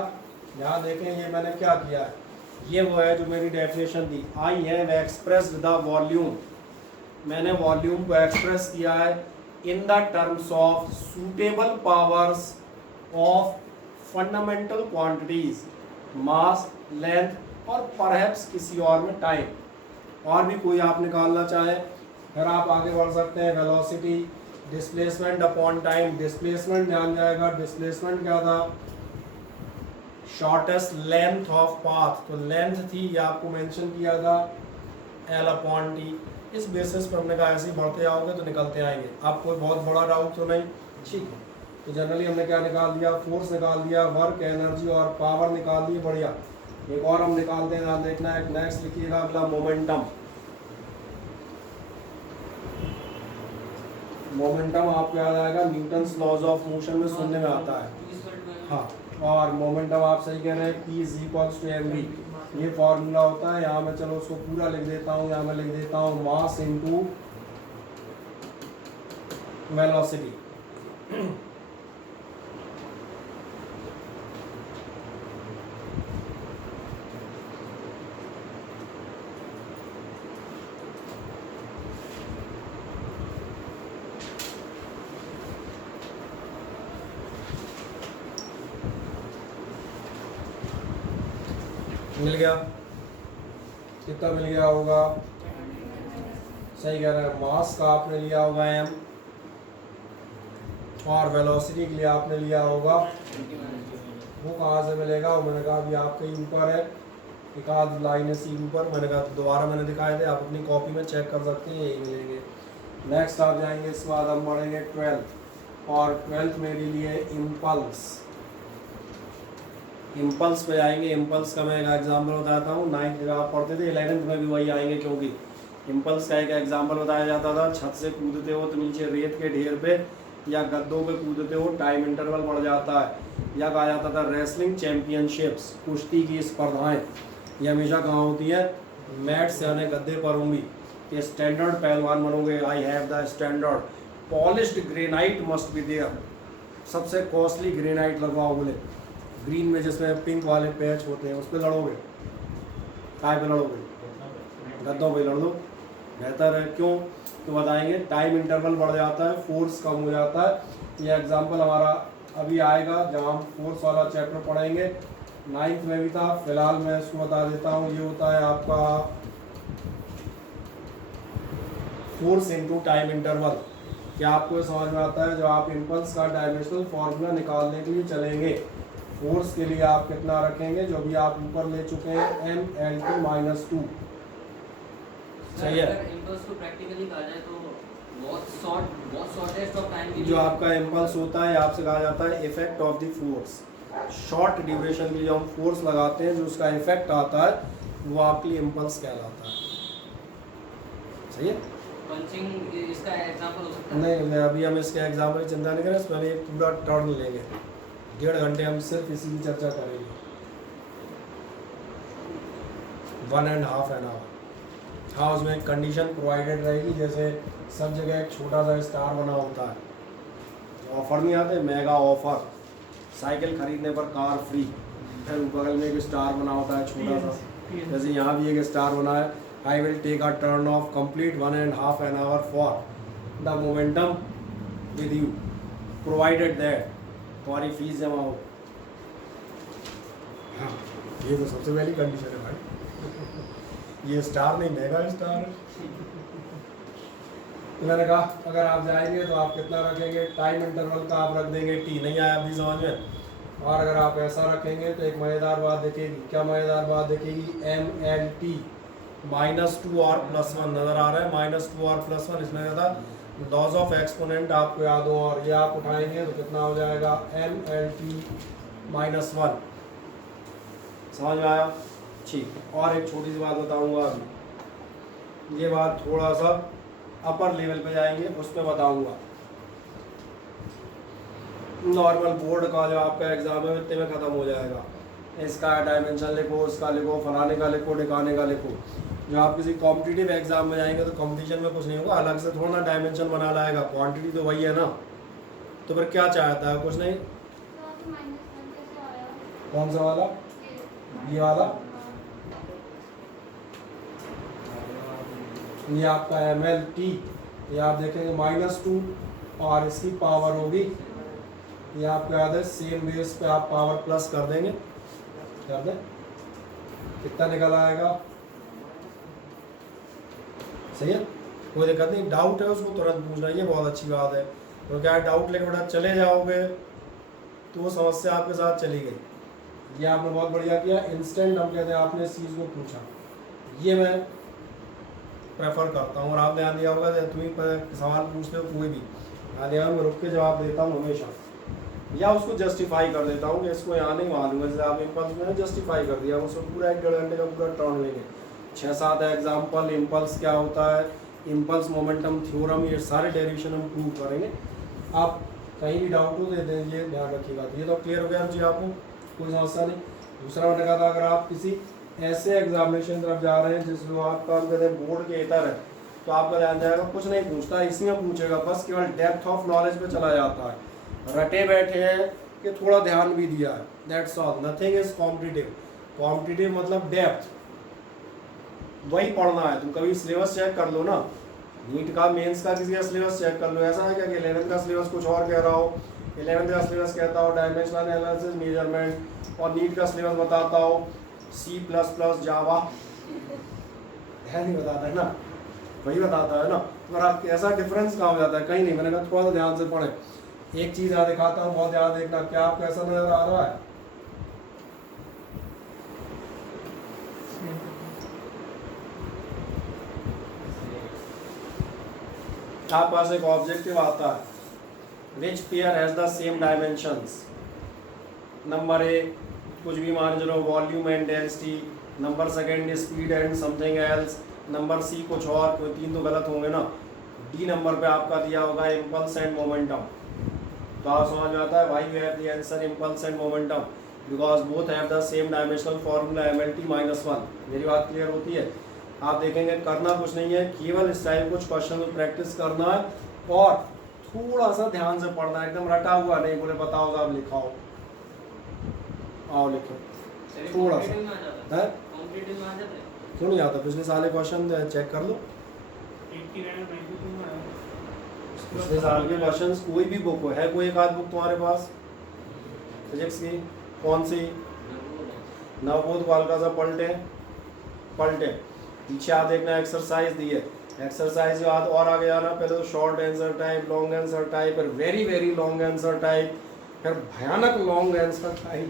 यहाँ देखें ये मैंने क्या किया है, ये वो है जो मेरी definition the, I have expressed the volume, मैंने वॉल्यूम को एक्सप्रेस किया है in the terms of suitable powers of fundamental quantities, mass, length और परहैप्स किसी और में टाइम। और भी कोई आप निकालना चाहें फिर आप आगे बढ़ सकते हैं, velocity, displacement upon time. Displacement ध्यान जाएगा, डिस्प्लेसमेंट क्या था, शॉर्टेस्ट लेंथ ऑफ पाथ, तो लेंथ थी ये आपको मेंशन किया था L/T। इस बेसिस पर हमने कहा ऐसे ही बढ़ते आओगे तो निकलते आएंगे। आप कोई बहुत बड़ा डाउट तो नहीं, ठीक है। तो जनरली हमने क्या निकाल दिया, फोर्स निकाल दिया, वर्क, एनर्जी और पावर निकाल दिए, बढ़िया। एक और हम निकालते हैं, आप देखना है नेक्स्ट लिखिएगा अगला मोमेंटम। मोमेंटम आपको याद आएगा न्यूटन्स लॉज ऑफ मोशन में सुनने में आता है, हाँ। और मोमेंटम आप सही कह रहे हैं, P = mv, ये फॉर्मूला होता है। यहाँ मैं चलो उसको पूरा लिख देता हूँ, यहाँ मैं लिख देता हूँ मास इनटू वेलोसिटी। मिल गया, कितना मिल गया होगा, सही कह रहे हैं, मास का आपने लिया होगा m, और वेलोसिटी के लिए आपने लिया होगा, वो कहाँ से मिलेगा, वो मैंने कहा अभी आपके ही ऊपर है, एक आध लाइन सी ऊपर, मैंने कहा दोबारा मैंने दिखाए थे, आप अपनी कॉपी में चेक कर सकते हैं, यही मिलेंगे। नेक्स्ट आप जाएंगे, इसके बाद हम पढ़ेंगे 12th, और 12th मेरे लिए इम्पल्स। इम्पल्स पे आएंगे, इम्पल्स का मैं एक एग्जांपल बताता हूँ। 9th जब आप पढ़ते थे 11th में भी वही आएंगे, क्योंकि इम्पल्स का एक एग्जांपल बताया जाता था, छत से कूदते हो तो नीचे रेत के ढेर पे या गद्दों पे कूदते हो, टाइम इंटरवल बढ़ जाता है, या कहा जाता था रेसलिंग चैम्पियनशिप्स, कुश्ती की स्पर्धाएँ, ये हमेशा कहाँ होती है, मैट से आने गद्दे पर होंगी, कि स्टैंडर्ड पहलवान बनोगे, I have the standard, polished granite must be there, सबसे कॉस्टली ग्रेनाइट लगवाओ, बोले ग्रीन में जिसमें पिंक वाले पैच होते हैं उस पर लड़ोगे, काय पे लड़ोगे, गद्दों पे लड़ लो, बेहतर है। क्यों, तो बताएंगे टाइम इंटरवल बढ़ जाता है, फोर्स कम हो जाता है। ये एग्जांपल हमारा अभी आएगा जब हम फोर्स वाला चैप्टर पढ़ेंगे, 9th में भी था, फिलहाल मैं इसको बता देता हूँ। ये होता है आपका फोर्स इनटू टाइम इंटरवल। क्या आपको समझ में आता है? जो आप इम्पल्स का डायमेंशनल फॉर्मूला निकालने के लिए चलेंगे, फोर्स के लिए आप कितना रखेंगे, जो भी आप ऊपर ले चुके हैं, m/2 सही है। इम्पल्स को प्रैक्टिकली कहा जाए तो बहुत शॉर्टेस्ट ऑफ टाइम के जो आपका इम्पल्स होता है आपसे कहा जाता है effect of the force. Short duration के लिए हम फोर्स लगाते हैं, जो उसका इफेक्ट आता है वो आपके लिए इम्पल्स कहलाता है। सही है। पंचिंग इसका एग्जांपल हो सकता है? नहीं, अभी हम इसके एग्जाम्पल की चिंता नहीं करें, इसमें हम एक पूरा टर्न लेंगे, 1.5 घंटे हम सिर्फ इसी की चर्चा करेंगे, 1.5 आवर। हाँ, उसमें एक कंडीशन प्रोवाइडेड रहेगी, जैसे सब जगह एक छोटा सा स्टार बना होता है, ऑफर नहीं आते, मेगा ऑफर, साइकिल खरीदने पर कार फ्री, फिर बगल में एक स्टार बना होता है छोटा सा, जैसे यहाँ भी एक स्टार बना है, I will take a turn of complete 1.5 hour for the momentum with you provided that तुम्हारी फीस जमा हो। हाँ, ये तो सबसे पहली कंडीशन है भाई, ये स्टार नहीं, मेगा स्टार है। तो मैंने कहा अगर आप जाएंगे तो आप कितना रखेंगे, टाइम इंटरवल का आप रख देंगे टी, नहीं आया अभी समझ में। और अगर आप ऐसा रखेंगे तो एक मज़ेदार बात दिखेगी। क्या मज़ेदार बात दिखेगी? MLT -2 और +1 नज़र आ रहा है, -2 और +1, इसमें क्या था, लॉज ऑफ एक्सपोनेंट आपको याद हो, और ये आप उठाएंगे तो कितना हो जाएगा, MLT -1। समझ में आया? ठीक। और एक छोटी सी बात बताऊंगा अभी, ये बात थोड़ा सा अपर लेवल पे जाएंगे उस पर बताऊंगा। नॉर्मल बोर्ड का जो आपका एग्जाम है इतने में ख़त्म हो जाएगा, इसका डायमेंशन लिखो, उसका लिखो, फलाने का लिखो, ढिकाने का लिखो। जो आप किसी कॉम्पिटिटिव एग्जाम में जाएंगे तो कॉम्पिटिशन में कुछ नहीं होगा, अलग से थोड़ा ना डायमेंशन बना लाएगा, क्वांटिटी तो वही है ना, तो फिर क्या चाहता है, कुछ नहीं। कौन सा वाला? ये वाला, ये आपका MLT, ये आप देखेंगे -2 और इसकी पावर होगी, ये आपको याद है, सेम बेस पे आप पावर प्लस कर देंगे, कर दें, कितना निकल आएगा? सही है, कोई दिक्कत नहीं। डाउट है उसको तुरंत पूछना, ये बहुत अच्छी बात है, तो क्या डाउट लेके बेटा चले जाओगे तो वो समस्या आपके साथ चली गई। ये आपने बहुत बढ़िया किया, इंस्टेंट हम कहते हैं आपने इस चीज़ को पूछा, ये मैं प्रेफर करता हूँ। और आप ध्यान दिया होगा, जब तुम्हें सवाल पूछते हो कोई भी, ध्यान में रुक के जवाब देता हूँ हमेशा, या उसको जस्टिफाई कर देता हूँ कि इसको यहाँ नहीं मालूम है, जैसे आप इम्पल्स में जस्टिफाई कर दिया, उसको पूरा 1.5 घंटे का पूरा टर्न लेंगे, 6-7 एग्जाम्पल, इम्पल्स क्या होता है, इम्पल्स मोमेंटम थ्योरम, ये सारे डेरिवेशन हम प्रूव करेंगे। आप कहीं भी डाउट हो दे दें, ये ध्यान रखिएगा। तो ये तो क्लियर हो गया जी, आपको कोई समस्या नहीं। दूसरा मैंने कहा था, अगर आप किसी ऐसे एग्जामिनेशन तरफ जा रहे हैं जिसमें आपका हम कहते हैं बोर्ड के इतर है, तो आपका ध्यान जाएगा, कुछ नहीं पूछता, इसमें पूछेगा, बस केवल डेप्थ ऑफ नॉलेज पे चला जाता है, रटे बैठे हैं कि थोड़ा ध्यान भी दिया है, that's all, nothing is competitive. Competitive मतलब डेप्थ, वही पढ़ना है। तुम कभी सिलेबस चेक कर लो ना, नीट का, मेंस का, किसी का सिलेबस चेक कर लो, ऐसा है क्या कि 11th का सिलेबस कुछ और कह रहा हो, 11th का सिलेबस कहता हो डायमेंशनल एनालिसिस मेजरमेंट, और नीट का सिलेबस बताता हो C++ जावा, है नहीं बताता है ना, वही बताता है ना, पर आप ऐसा डिफरेंस कहाँ हो जाता है, कहीं नहीं। मैंने कहा थोड़ा सा ध्यान से पढ़े। एक चीज़ यहाँ दिखाता हूँ, बहुत ध्यान देखना, क्या आपको ऐसा नजर आ रहा है? आपके पास एक ऑब्जेक्टिव आता है, which pair has the same dimensions. Number 1 कुछ भी मान चलो, volume and density, number second speed and something else, number C कुछ और, कोई 3 तो गलत होंगे ना। डी नंबर पे आपका दिया होगा इम्पल्स एंड मोमेंटम। तो आप समझ में आता है, why you have the answer impulse and momentum, because both have the same dimensional formula MLT -1। मेरी बात क्लियर होती है? आप देखेंगे, करना कुछ नहीं है, केवल इस टाइप कुछ क्वेश्चन में प्रैक्टिस करना है और थोड़ा सा ध्यान से पढ़ना है, एकदम रटा हुआ नहीं, बोले बताओ साहब लिखाओ, आओ लिखो, थोड़ा सा है। क्यों नहीं आता? पिछले साल क्वेश्चन चेक कर लो, पिछले साल के क्वेश्चन, कोई भी बुक हो, है कोई एक आध बुक तुम्हारे पास फिजिक्स की? कौन सी? नवबोध बालिका सा पलटे, पीछे आप देखना एक्सरसाइज दी है, एक्सरसाइज के बाद और आगे जाना, पहले तो short answer type, long answer type, फिर very very long answer type, फिर भयानक लॉन्ग आंसर टाइप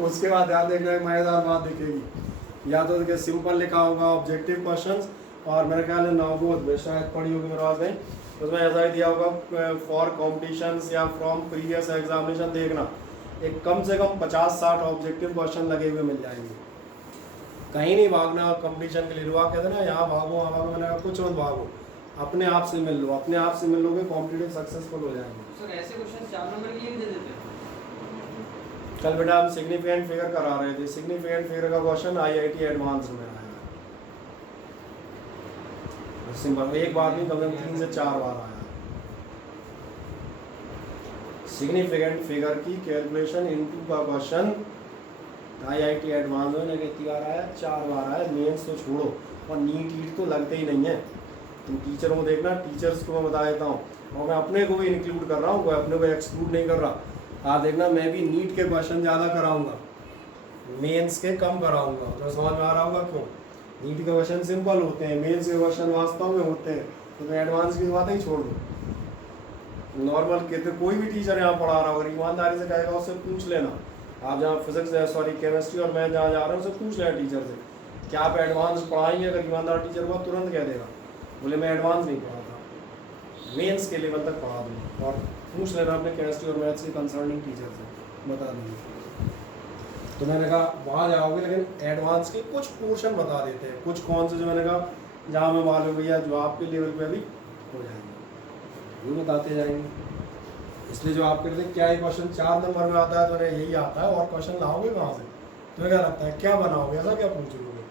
उसके बाद ध्यान देखना एक मजेदार बात दिखेगी, या तो देखिए सिंपल लिखा होगा ऑब्जेक्टिव क्वेश्चंस, और मेरे ख्याल है नवबोध शायद पढ़ी होगी मेरे पास नहीं, उसमें ऐसा ही दिया होगा फॉर कॉम्पिटिशन्स या फ्रॉम प्रीवियस एग्जामिनेशन। देखना एक कम से कम 50-60 ऑब्जेक्टिव क्वेश्चन लगे हुए मिल जाएंगे। कहीं नहीं भागना, और कंपटीशन के लिए लोग कहते हैं ना यहाँ भागो वहाँ भागो, मैंने कहा कुछ मत भागो, अपने आप से मिल लो, अपने आप से मिल लोगे कॉम्पिटिटिव सक्सेसफुल हो जाएंगे। सर ऐसे क्वेश्चन 4 नंबर के लिए भी दे देते हैं? कल बेटा हम सिग्निफिकेंट फिगर करा रहे थे, सिग्निफिकेंट फिगर का क्वेश्चन IIT एडवांस में आया है। सिंपल, एक बार नहीं, कम से कम 3 से 4 बार आया। सिग्निफिकेंट फिगर की कैलकुलेशन इनटू का क्वेश्चन IIT एडवांस में कितनी बार आया? 4 बार आया। मेंस तो छोड़ो, और नीट ईट तो लगते ही नहीं है। तुम टीचरों को देखना, टीचर्स को मैं बता देता हूँ, और मैं अपने को भी इंक्लूड कर रहा हूँ, कोई अपने को एक्सक्लूड नहीं कर रहा। आप देखना मैं भी नीट के क्वेश्चन ज़्यादा कराऊंगा, मेंस के कम कराऊंगा। तो समझ में आ रहा होगा क्यों? नीट के क्वेश्चन सिंपल होते हैं, मेंस के क्वेश्चन वास्तव में होते हैं, तो मैं एडवांस की बात ही छोड़ दूँ। नॉर्मल कहते कोई भी टीचर यहाँ पढ़ा रहा होगा, ईमानदारी से कहेगा, उससे पूछ लेना। आप जहाँ फिजिक्स सॉरी केमिस्ट्री और मैं जहाँ जा रहा हूँ उससे पूछ लेना टीचर से, क्या आप एडवांस पढ़ाएंगे? अगर ईमानदार टीचर हुआ तुरंत कह देगा, बोले मैं एडवांस नहीं पढ़ाता, मेंस के लेवल तक पढ़ा दूँ। और पूछ लेना अपने केमिस्ट्री और मैथ्स के कंसर्निंग टीचर से, बता देंगे। तो मैंने कहा वहाँ जाओगे, लेकिन एडवांस के कुछ पोर्शन बता देते हैं, कुछ कौन से जो मैंने कहा जहाँ में मालूम भैया जो आपके लेवल पे भी हो जाएंगे, वो बताते जाएंगे। इसलिए जो आप कहते हैं क्या ये क्वेश्चन 4 नंबर में आता है, तो उन्हें यही आता है, और क्वेश्चन लाओगे कहाँ से? तुम्हें क्या लगता है क्या बनाओगे, ऐसा क्या पूछ लोगे?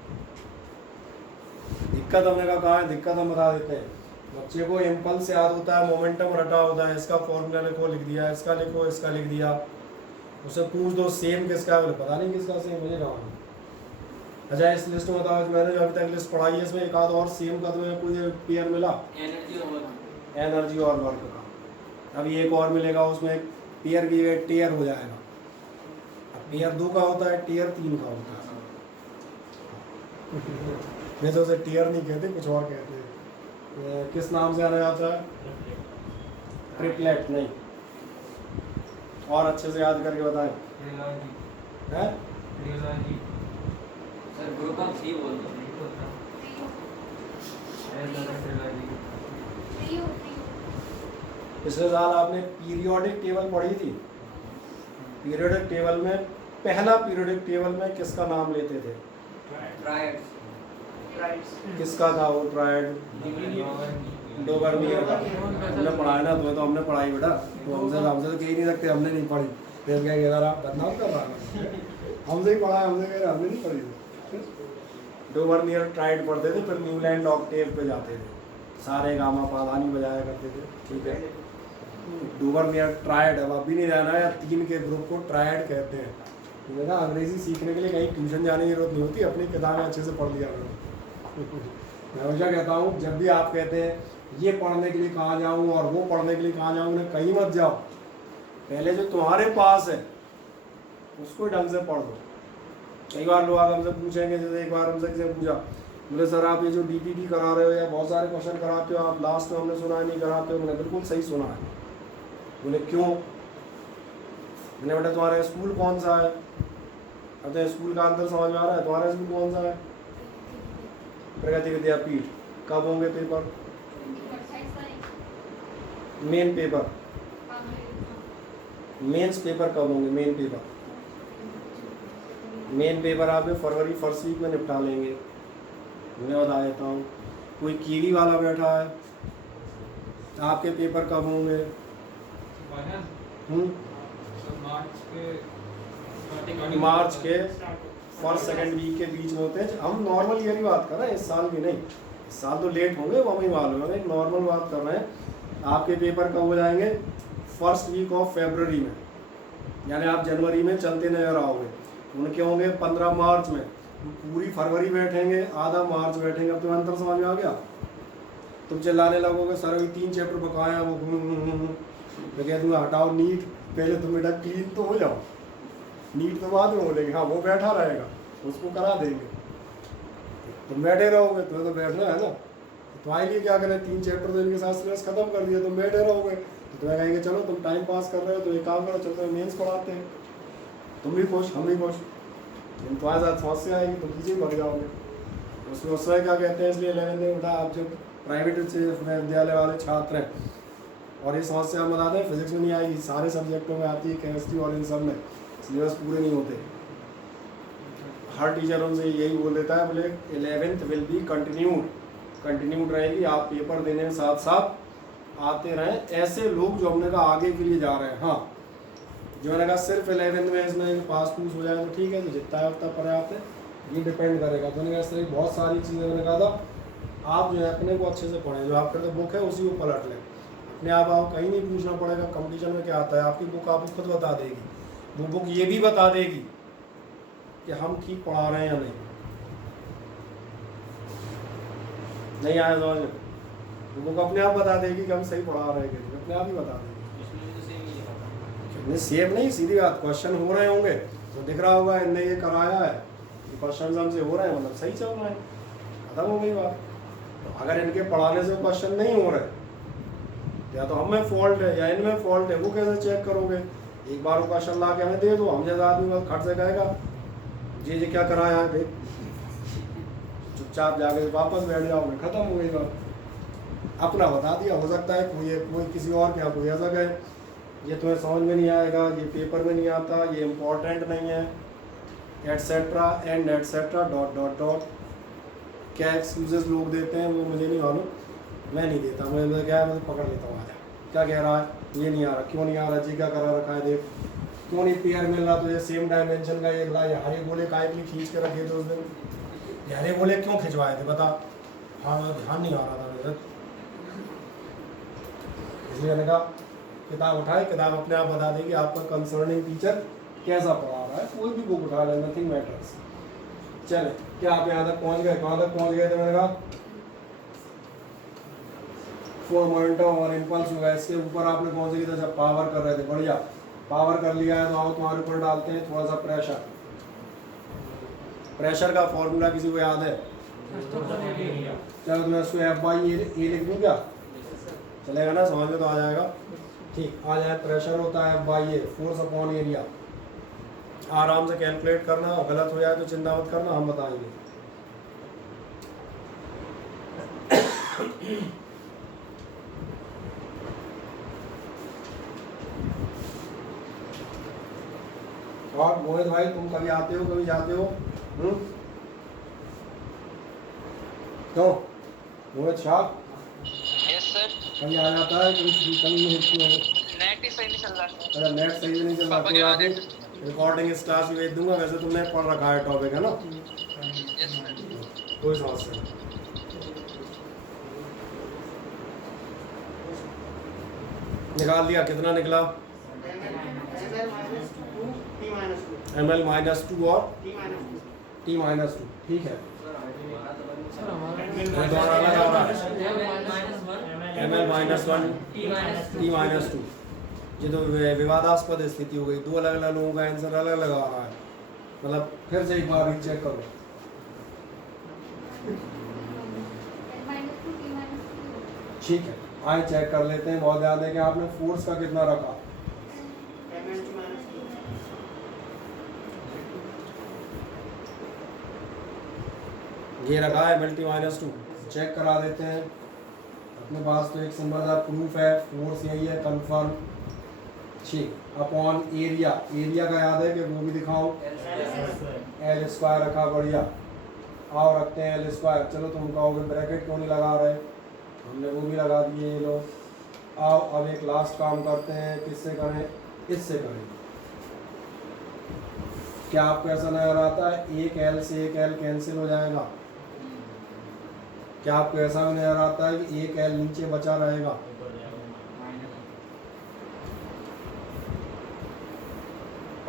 दिक्कत हमने कहा है, दिक्कत हम बता देते हैं। बच्चे को इम्पल्स याद होता है, मोमेंटम रटा होता है, इसका फॉर्मूला लिखो, लिख दिया, इसका लिखो, इसका लिख दिया। उसे पूछ दो सेम किसका है, बोले पता नहीं किसका सेम, मुझे कहा। अच्छा इस लिस्ट में बताओ, मैंने जो अभी तक लिस्ट पढ़ाई है इसमें एक आध और सेम का तुम्हें कोई पेयर मिला? एनर्जी और वर्क का। अभी एक और मिलेगा, उसमें एक पेयर की जगह टेयर हो जाएगा। अब पेयर 2 का होता है, टेयर 3 का होता है। वैसे उसे टेयर नहीं कहते, कुछ और कहते हैं। किस नाम से आना जाता है? ट्रिपलेट नहीं, और अच्छे से याद करके बताएं। हैं? सर ग्रुप ऑफ 3 बोल दो। पिछले साल आपने पीरियोडिक टेबल पढ़ी थी। पीरियोडिक टेबल में पहला पीरियोडिक टेबल में किसका नाम लेते थे? ट्रायड। किसका था वो ट्रायड? डोबर्नियर का। हमने पढ़ाया ना, तुम्हें तो हमने पढ़ाई बेटा, तो हमसे तो कह ही नहीं सकते हमने नहीं पढ़ी। फिर क्या कह रहा, बदनाम कर रहा है? हमसे ही पढ़ा है, हमसे कह रहा हमने नहीं पढ़ी। डोबर्नियर ट्रायड पढ़ते थे, फिर न्यूलैंड ऑक्टेव पे जाते थे, सारे गामा पाधानी बजाया करते थे। ठीक है, डोबर्नियर ट्रायड, अब अभी नहीं जाना है, 3 के ग्रुप को ट्रायड कहते हैं। ठीक है ना, अंग्रेजी सीखने के लिए कहीं ट्यूशन जाने की जरूरत नहीं होती, अपनी किताबें अच्छे से पढ़ लिया करो। मैं हमेशा कहता हूँ, जब भी आप कहते हैं ये पढ़ने के लिए कहाँ जाऊँ और वो पढ़ने के लिए कहाँ जाऊँ, उन्हें कहीं मत जाओ, पहले जो तुम्हारे पास है उसको ढंग से पढ़ लो। कई बार लोग हमसे पूछेंगे, जैसे एक बार हमसे किसी ने पूछा, बोले सर आप ये जो DPT करा रहे हो या बहुत सारे क्वेश्चन कराते हो, आप लास्ट में हमने सुना है नहीं कराते हो। मैंने बिल्कुल सही सुना है। बोले क्यों? मैंने बेटा तुम्हारा स्कूल कौन सा है? अब तो स्कूल का अंतर समझ में आ रहा है, तुम्हारा स्कूल कौन सा है? प्रगति विद्यापीठ। कब होंगे paper? Main paper, mains paper कब होंगे? मेन पेपर आप फरवरी फर्स्ट वीक में निपटा लेंगे। मैं बता देता हूँ, कोई कीवी वाला बैठा है, आपके पेपर कब होंगे? मार्च के फर्स्ट सेकंड वीक के बीच में होते हैं। हम नॉर्मल ईयर की बात कर रहे हैं, इस साल भी नहीं, इस साल तो लेट होंगे, वो हमें मालूम है, एक नॉर्मल बात कर रहे हैं। आपके पेपर कब हो जाएंगे? फर्स्ट वीक ऑफ फरवरी में, यानी आप जनवरी में चलते नजर आओगे। उनके होंगे 15 मार्च में, पूरी फरवरी बैठेंगे, आधा मार्च बैठेंगे। अब तुम्हें अंतर समझ में आ गया? तुम चिल्लाने लगोगे सर अभी 3 चैप्टर बकाया, वो तो कह दूँगा हटाओ नीट, पहले तुम बेटा क्लीन तो हो जाओ, नीट तो बाद में बोलेंगे, हाँ वो बैठा रहेगा, उसको करा देंगे। तुम बैठे रहोगे, तुम्हें तो बैठना है ना, तो तुम्हारे लिए क्या करें, 3 चैप्टर तो इनके साथ सिलेबस खत्म कर दिया, तुम बैठे रहोगे तो तुम्हें कहेंगे चलो तुम टाइम पास कर रहे हो तो एक काम करो, चलो तुम्हें मेंस पढ़ाते हैं, तुम भी खुश हम भी खुश, लेकिन तुम्हारे साथ समस्या आएगी, तुम पीछे ही बढ़ जाओगे। उसमें उस समय क्या कहते हैं, इसलिए 11th में बेटा आप जब प्राइवेट विद्यालय वाले छात्र हैं और ये समस्या हम बताते हैं, फिजिक्स में नहीं आएगी, सारे सब्जेक्टों में आती है, केमिस्ट्री और इन सब में सिलेबस पूरे नहीं होते। हर टीचर उनसे यही बोल देता है, बोले 11th विल बी कंटिन्यूड रहेगी, आप पेपर देने में साथ साथ आते रहें। ऐसे लोग जो हमने कहा आगे के लिए जा रहे हैं, हाँ जो मैंने कहा सिर्फ 11th में इसमें पास पूस हो जाए तो ठीक है, तो जितना है उतना पर्याप्त है, ये डिपेंड करेगा। तो मैंने कहा इस तरह की बहुत सारी चीज़ें मैंने कहा था, आप जो है अपने को अच्छे से पढ़ें, जो आपका तो बुक है उसी को पलट लें, अपने आप कहीं नहीं पूछना पड़ेगा कंपटीशन में क्या आता है, आपकी बुक आपको खुद बता देगी। वो बुक ये भी बता देगी कि हम ठीक पढ़ा रहे हैं या नहीं आया समझ में, वो बुक अपने आप बता देगी कि हम सही पढ़ा रहे हैं, अपने आप ही बता देगी। सेम नहीं, सीधी बात, क्वेश्चन हो रहे होंगे तो दिख रहा होगा इनने ये कराया है, क्वेश्चन हमसे हो रहे हैं मतलब सही चल रहा है, खत्म हो गई बात। तो अगर इनके पढ़ाने से क्वेश्चन नहीं हो रहे, या तो हम में फॉल्ट है या इनमें फॉल्ट है, वो कैसे चेक करोगे? एक बार वो क्वेश्चन ला के हमें दे दो, हम जैसा आदमी बस खट से कहेगा जी क्या कराया है, देख चुपचाप जाके वापस बैठ जाओगे, खत्म हो गई बात, अपना बता दिया। हो सकता है कोई किसी और के यहाँ कोई ऐसा कहे ये तुम्हें समझ में नहीं आएगा, ये पेपर में नहीं आता, ये इम्पोर्टेंट नहीं है, etcetera and etcetera dot dot dot. क्या एक्सक्यूजेस लोग देते हैं वो मुझे नहीं मालूम, मैं नहीं देता, मुझे क्या है, मैं तो पकड़ लेता हूँ, आजा क्या कह रहा है, ये नहीं आ रहा, क्यों नहीं आ रहा जी, क्या करा रखा है देख, क्यों नहीं पेयर मिल रहा तुझे सेम डायमेंशन का, ये हरे गोले काय के लिए खींच के रखे थे उस दिन, हरे गोले क्यों खिंचवाए थे बता, हाँ ध्यान नहीं आ रहा था मेरे, इसलिए मैंने कहा किताब उठाए, किताब अपने आप बता देगी आपका कंसर्निंग टीचर कैसा पढ़ा रहा है, कोई भी बुक उठा ले, नथिंग मैटर्स। चले क्या आप यहाँ तक पहुँच गए, कहाँ तक पहुँच गए थे, मैंने कहा 4 मोमेंटम और इम्पल्स होगा, इसके ऊपर आपने कौन सी की जब पावर कर रहे थे, बढ़िया पावर कर लिया है, तो आओ तुम्हारे ऊपर डालते हैं थोड़ा सा प्रेशर। प्रेशर का फॉर्मूला किसी को याद है? चलो मैं उसको F/A लिख दूँ क्या, चलेगा ना, समझ में तो आ जाएगा, ठीक आ जाए। प्रेशर होता है F/A, फोर्स अपॉन एरिया, आराम से कैलकुलेट करना, और गलत हो जाए तो चिंता मत करना, हम बताएंगे। और मोहित भाई तुम कभी आते हो कभी जाते हो, क्यों मोहित शाह? Yes sir. कभी आ जाता है, कभी नहीं होती है, नेट ही सही नहीं चल रहा। अगर नेट सही से नहीं चल रहा, कोई बात नहीं, रिकॉर्डिंग इस क्लास में भेज दूंगा, वैसे तुमने पढ़ रखा है टॉपिक है ना, यस सर। कोई समस्या नहीं। निकाल दिया, कितना निकला? ml -2 और t-2, ठीक है, दोबारा अलग आ रहा है, ml -1 t-2, ये तो विवादास्पद स्थिति हो गई, दो अलग अलग लोगों का आंसर अलग अलग आ रहा है, मतलब फिर से एक बार रीचेक करो। ठीक है, आइए चेक कर लेते हैं, बहुत ध्यान दें कि आपने फोर्स का कितना रखा, ये रखा है ml-2, चेक करा देते हैं, अपने पास तो एक सिंपल सा प्रूफ है, फोर्स यही है, कंफर्म, ठीक अपॉन एरिया, एरिया का याद है कि वो भी दिखाओ, L² रखा, बढ़िया, आओ रखते हैं L², चलो तुम कहोगे ब्रैकेट क्यों नहीं लगा रहे, हमने वो भी लगा दिए, ये लो, आओ अब एक लास्ट काम करते हैं, किससे करें, इससे करें। क्या आपको ऐसा नजर आता है एक L से एक L कैंसिल हो जाएगा? क्या आपको ऐसा भी नजर आता है कि एक L नीचे बचा रहेगा?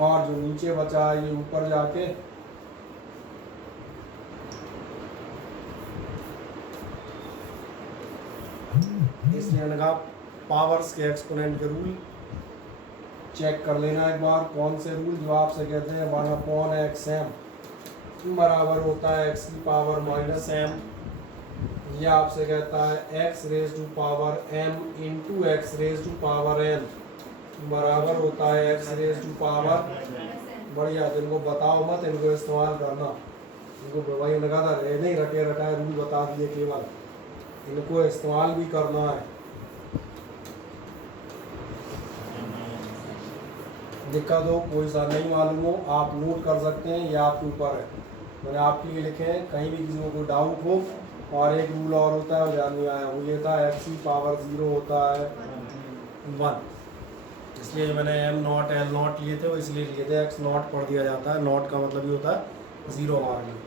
और जो नीचे बचा है ये ऊपर जाके इसलिए लगा पावर्स के एक्सपोनेंट के रूल चेक कर लेना एक बार, कौन से रूल जो आपसे कहते हैं 1/xm, बराबर होता है x की पावर माइनस m, ये आपसे कहता है x raise to power m into x raise to power n बराबर होता है x रेज टू पावर, बढ़िया, जिनको बताओ मत इनको इस्तेमाल करना, इनको भाई ने कहा था नहीं रटे रटाए रूल बता दिए, केवल इनको इस्तेमाल भी करना है। दिक्कत हो कोई सा नहीं मालूम हो आप नोट कर सकते हैं, ये आपके ऊपर है, मैंने आपके लिए लिखे हैं, कहीं भी किसी को कोई डाउट हो। और एक रूल और होता है वो ध्यान नहीं आया, वो ये था x की पावर 0 होता है 1, इसलिए मैंने m नॉट l नॉट लिए थे, वो इसलिए लिए थे, x नॉट पढ़ दिया जाता है, नॉट का मतलब ये होता है 0 हमारे लिए।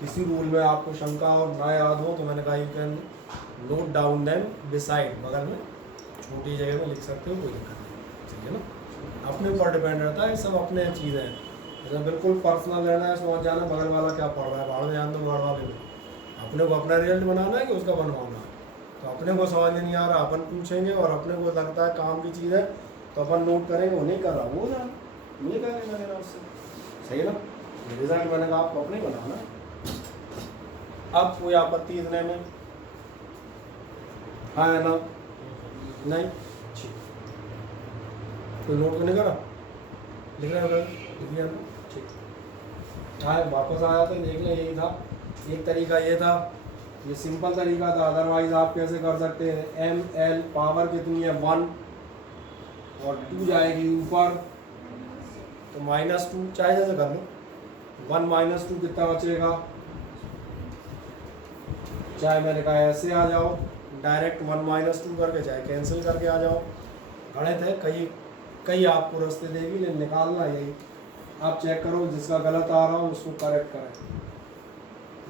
किसी रूल में आपको शंका और ना याद हो तो मैंने कहा you can note down them beside, बगल में छोटी जगह में लिख सकते हो, कोई दिक्कत नहीं, ठीक है ना। अपने ऊपर डिपेंड रहता है, सब अपने चीज़ें हैं, जैसे बिल्कुल पर्सनल रहना है, समझ जाना बगल वाला क्या पढ़ रहा है, बाहर में जान दो बाहर वाले में, अपने को अपना रिजल्ट बनाना है कि उसका बनवाना है। तो अपने को समझ में नहीं आ रहा अपन पूछेंगे, और अपने को लगता है काम की चीज़ है तो अपन नोट करेंगे, वो नहीं कर रहा वो जान, मुझे क्या लेना देना उससे, सही है ना। रिजल्ट मैंने कहा आपको अपने बनाना। अब कोई आपत्ति इतने में, हाँ है ना, नहीं ठीक, कोई नोट तो नहीं करा, लिख रहे हो लिख लिया ना, ठीक। हाँ वापस आया तो देख लें, यही था, एक तरीका ये था, ये सिंपल तरीका था, अदरवाइज आप कैसे कर सकते हैं, एम एल पावर कितनी है 1 और 2 जाएगी ऊपर तो -2, चाहे जैसे कर लो, 1 - 2 कितना बचेगा, चाहे मैंने कहा ऐसे आ जाओ डायरेक्ट 1 - 2 करके, चाहे कैंसिल करके आ जाओ, गणित है, कई आपको रास्ते देगी लेकिन निकालना यही, आप चेक करो जिसका गलत आ रहा हो उसको करेक्ट करें,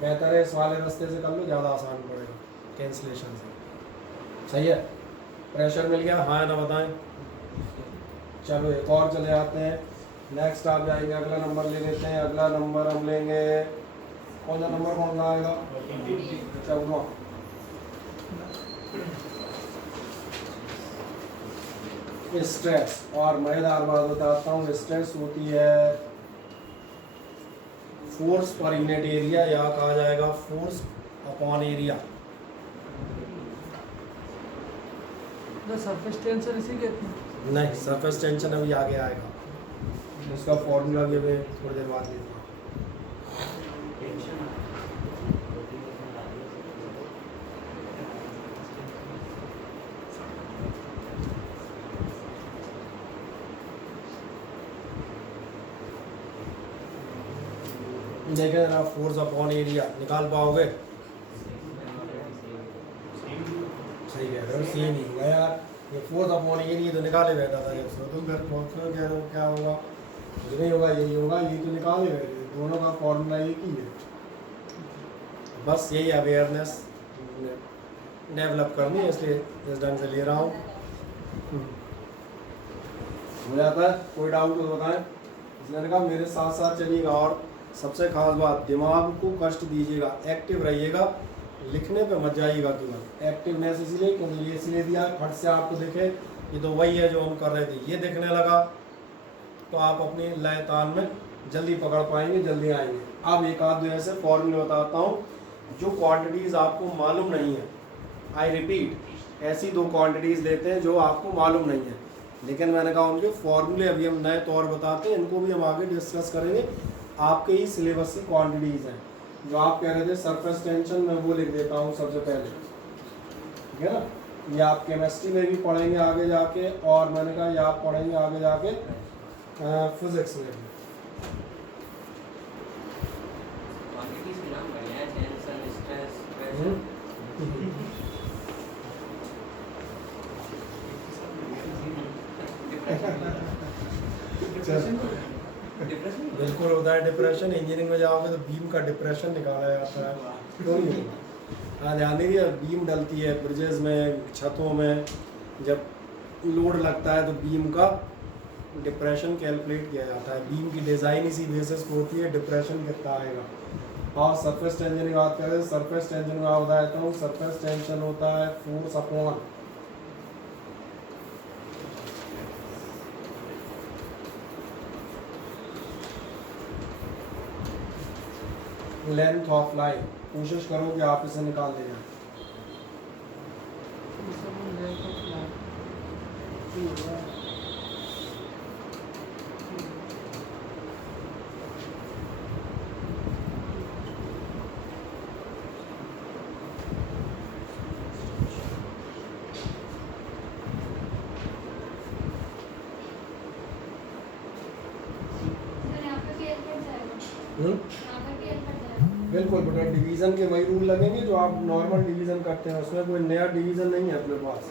बेहतर है इस वाले रास्ते से कर लो, ज़्यादा आसान पड़ेगा कैंसिलेशन से, सही है। प्रेशर मिल गया, हाँ ना बताएं। चलो एक और चले आते हैं, नेक्स्ट आप जाएंगे, अगला नंबर ले लेते हैं, अगला नंबर हम लेंगे, कौन सा नंबर कौन सा आएगा, 14। स्ट्रेस, और मजेदार बात बताता हूँ, स्ट्रेस होती है फोर्स पर यूनिट एरिया, या कहा जाएगा force upon area. Surface tension इसी कहते हैं? नहीं, सरफेस टेंशन अभी आगे आएगा, उसका फॉर्मूला भी मैं थोड़ी देर बाद देता हूँ। देखें जरा, फोर्स अपॉन एरिया निकाल पाओगे, सही कह रहे हो, सेम ही हुआ यार, ये फोर्स अपॉन एरिया तो निकाले बैठा था, जब तुम घर पहुँचो कह रहे हो क्या होगा, कुछ नहीं होगा, यही होगा, ये तो निकाले बैठे, दोनों का फॉर्मूला एक ही है, बस यही अवेयरनेस डेवलप करनी है, इसलिए इस ढंग से ले रहा हूँ, हो जाता है। कोई डाउट हो तो बताएं, इसलिए कहा मेरे साथ साथ चलिएगा, और सबसे खास बात, दिमाग को कष्ट दीजिएगा, एक्टिव रहिएगा, लिखने पे मत जाइएगा केवल, एक्टिवनेस इसलिए क्योंकि ये इसलिए दिया फट से आपको दिखे ये तो वही है जो हम कर रहे थे, ये दिखने लगा तो आप अपनी लय तान में जल्दी पकड़ पाएंगे, जल्दी आएंगे। अब एक आध दो ऐसे फॉर्मूले बताता हूँ, जो क्वांटिटीज़ आपको मालूम नहीं है, आई रिपीट, ऐसी 2 क्वांटिटीज़ देते हैं जो आपको मालूम नहीं है, लेकिन मैंने कहा उनके फॉर्मूले अभी हम नए तौर बताते हैं, इनको भी हम आगे डिस्कस करेंगे, आपके ही सिलेबस की क्वांटिटीज़ हैं, जो आप कह रहे थे सरफेस टेंशन में, वो लिख देता हूँ सबसे पहले, ठीक है ना। ये आप केमिस्ट्री में भी पढ़ेंगे आगे जाके, और मैंने कहा ये आप पढ़ेंगे आगे जाके फिजिक्स में भी। क्वांटिटीज के नाम बढ़िया है, टेंशन, स्ट्रेस, प्रेशर। डिप्रेशन बिल्कुल होता है डिप्रेशन, इंजीनियरिंग में जाओगे तो बीम का डिप्रेशन निकाला जाता है, क्यों नहीं होगा। हाँ ध्यान दीजिए, बीम डलती है ब्रिजेस में, छतों में, जब लोड लगता है तो बीम का डिप्रेशन कैलकुलेट किया जाता है, बीम की डिज़ाइन इसी बेसिस पर होती है, डिप्रेशन कितना आएगा। और सरफेस टेंशन की बात करें, सरफेस टेंशन में आप बताता हूँ, सरफेस टेंशन होता है force upon length of line, कोशिश करो कि आप इसे निकाल ले जाए। बिल्कुल बेटा, डिवीज़न के वही रूल लगेंगे जो आप नॉर्मल डिवीज़न करते हैं, उसमें कोई नया डिवीज़न नहीं है अपने पास।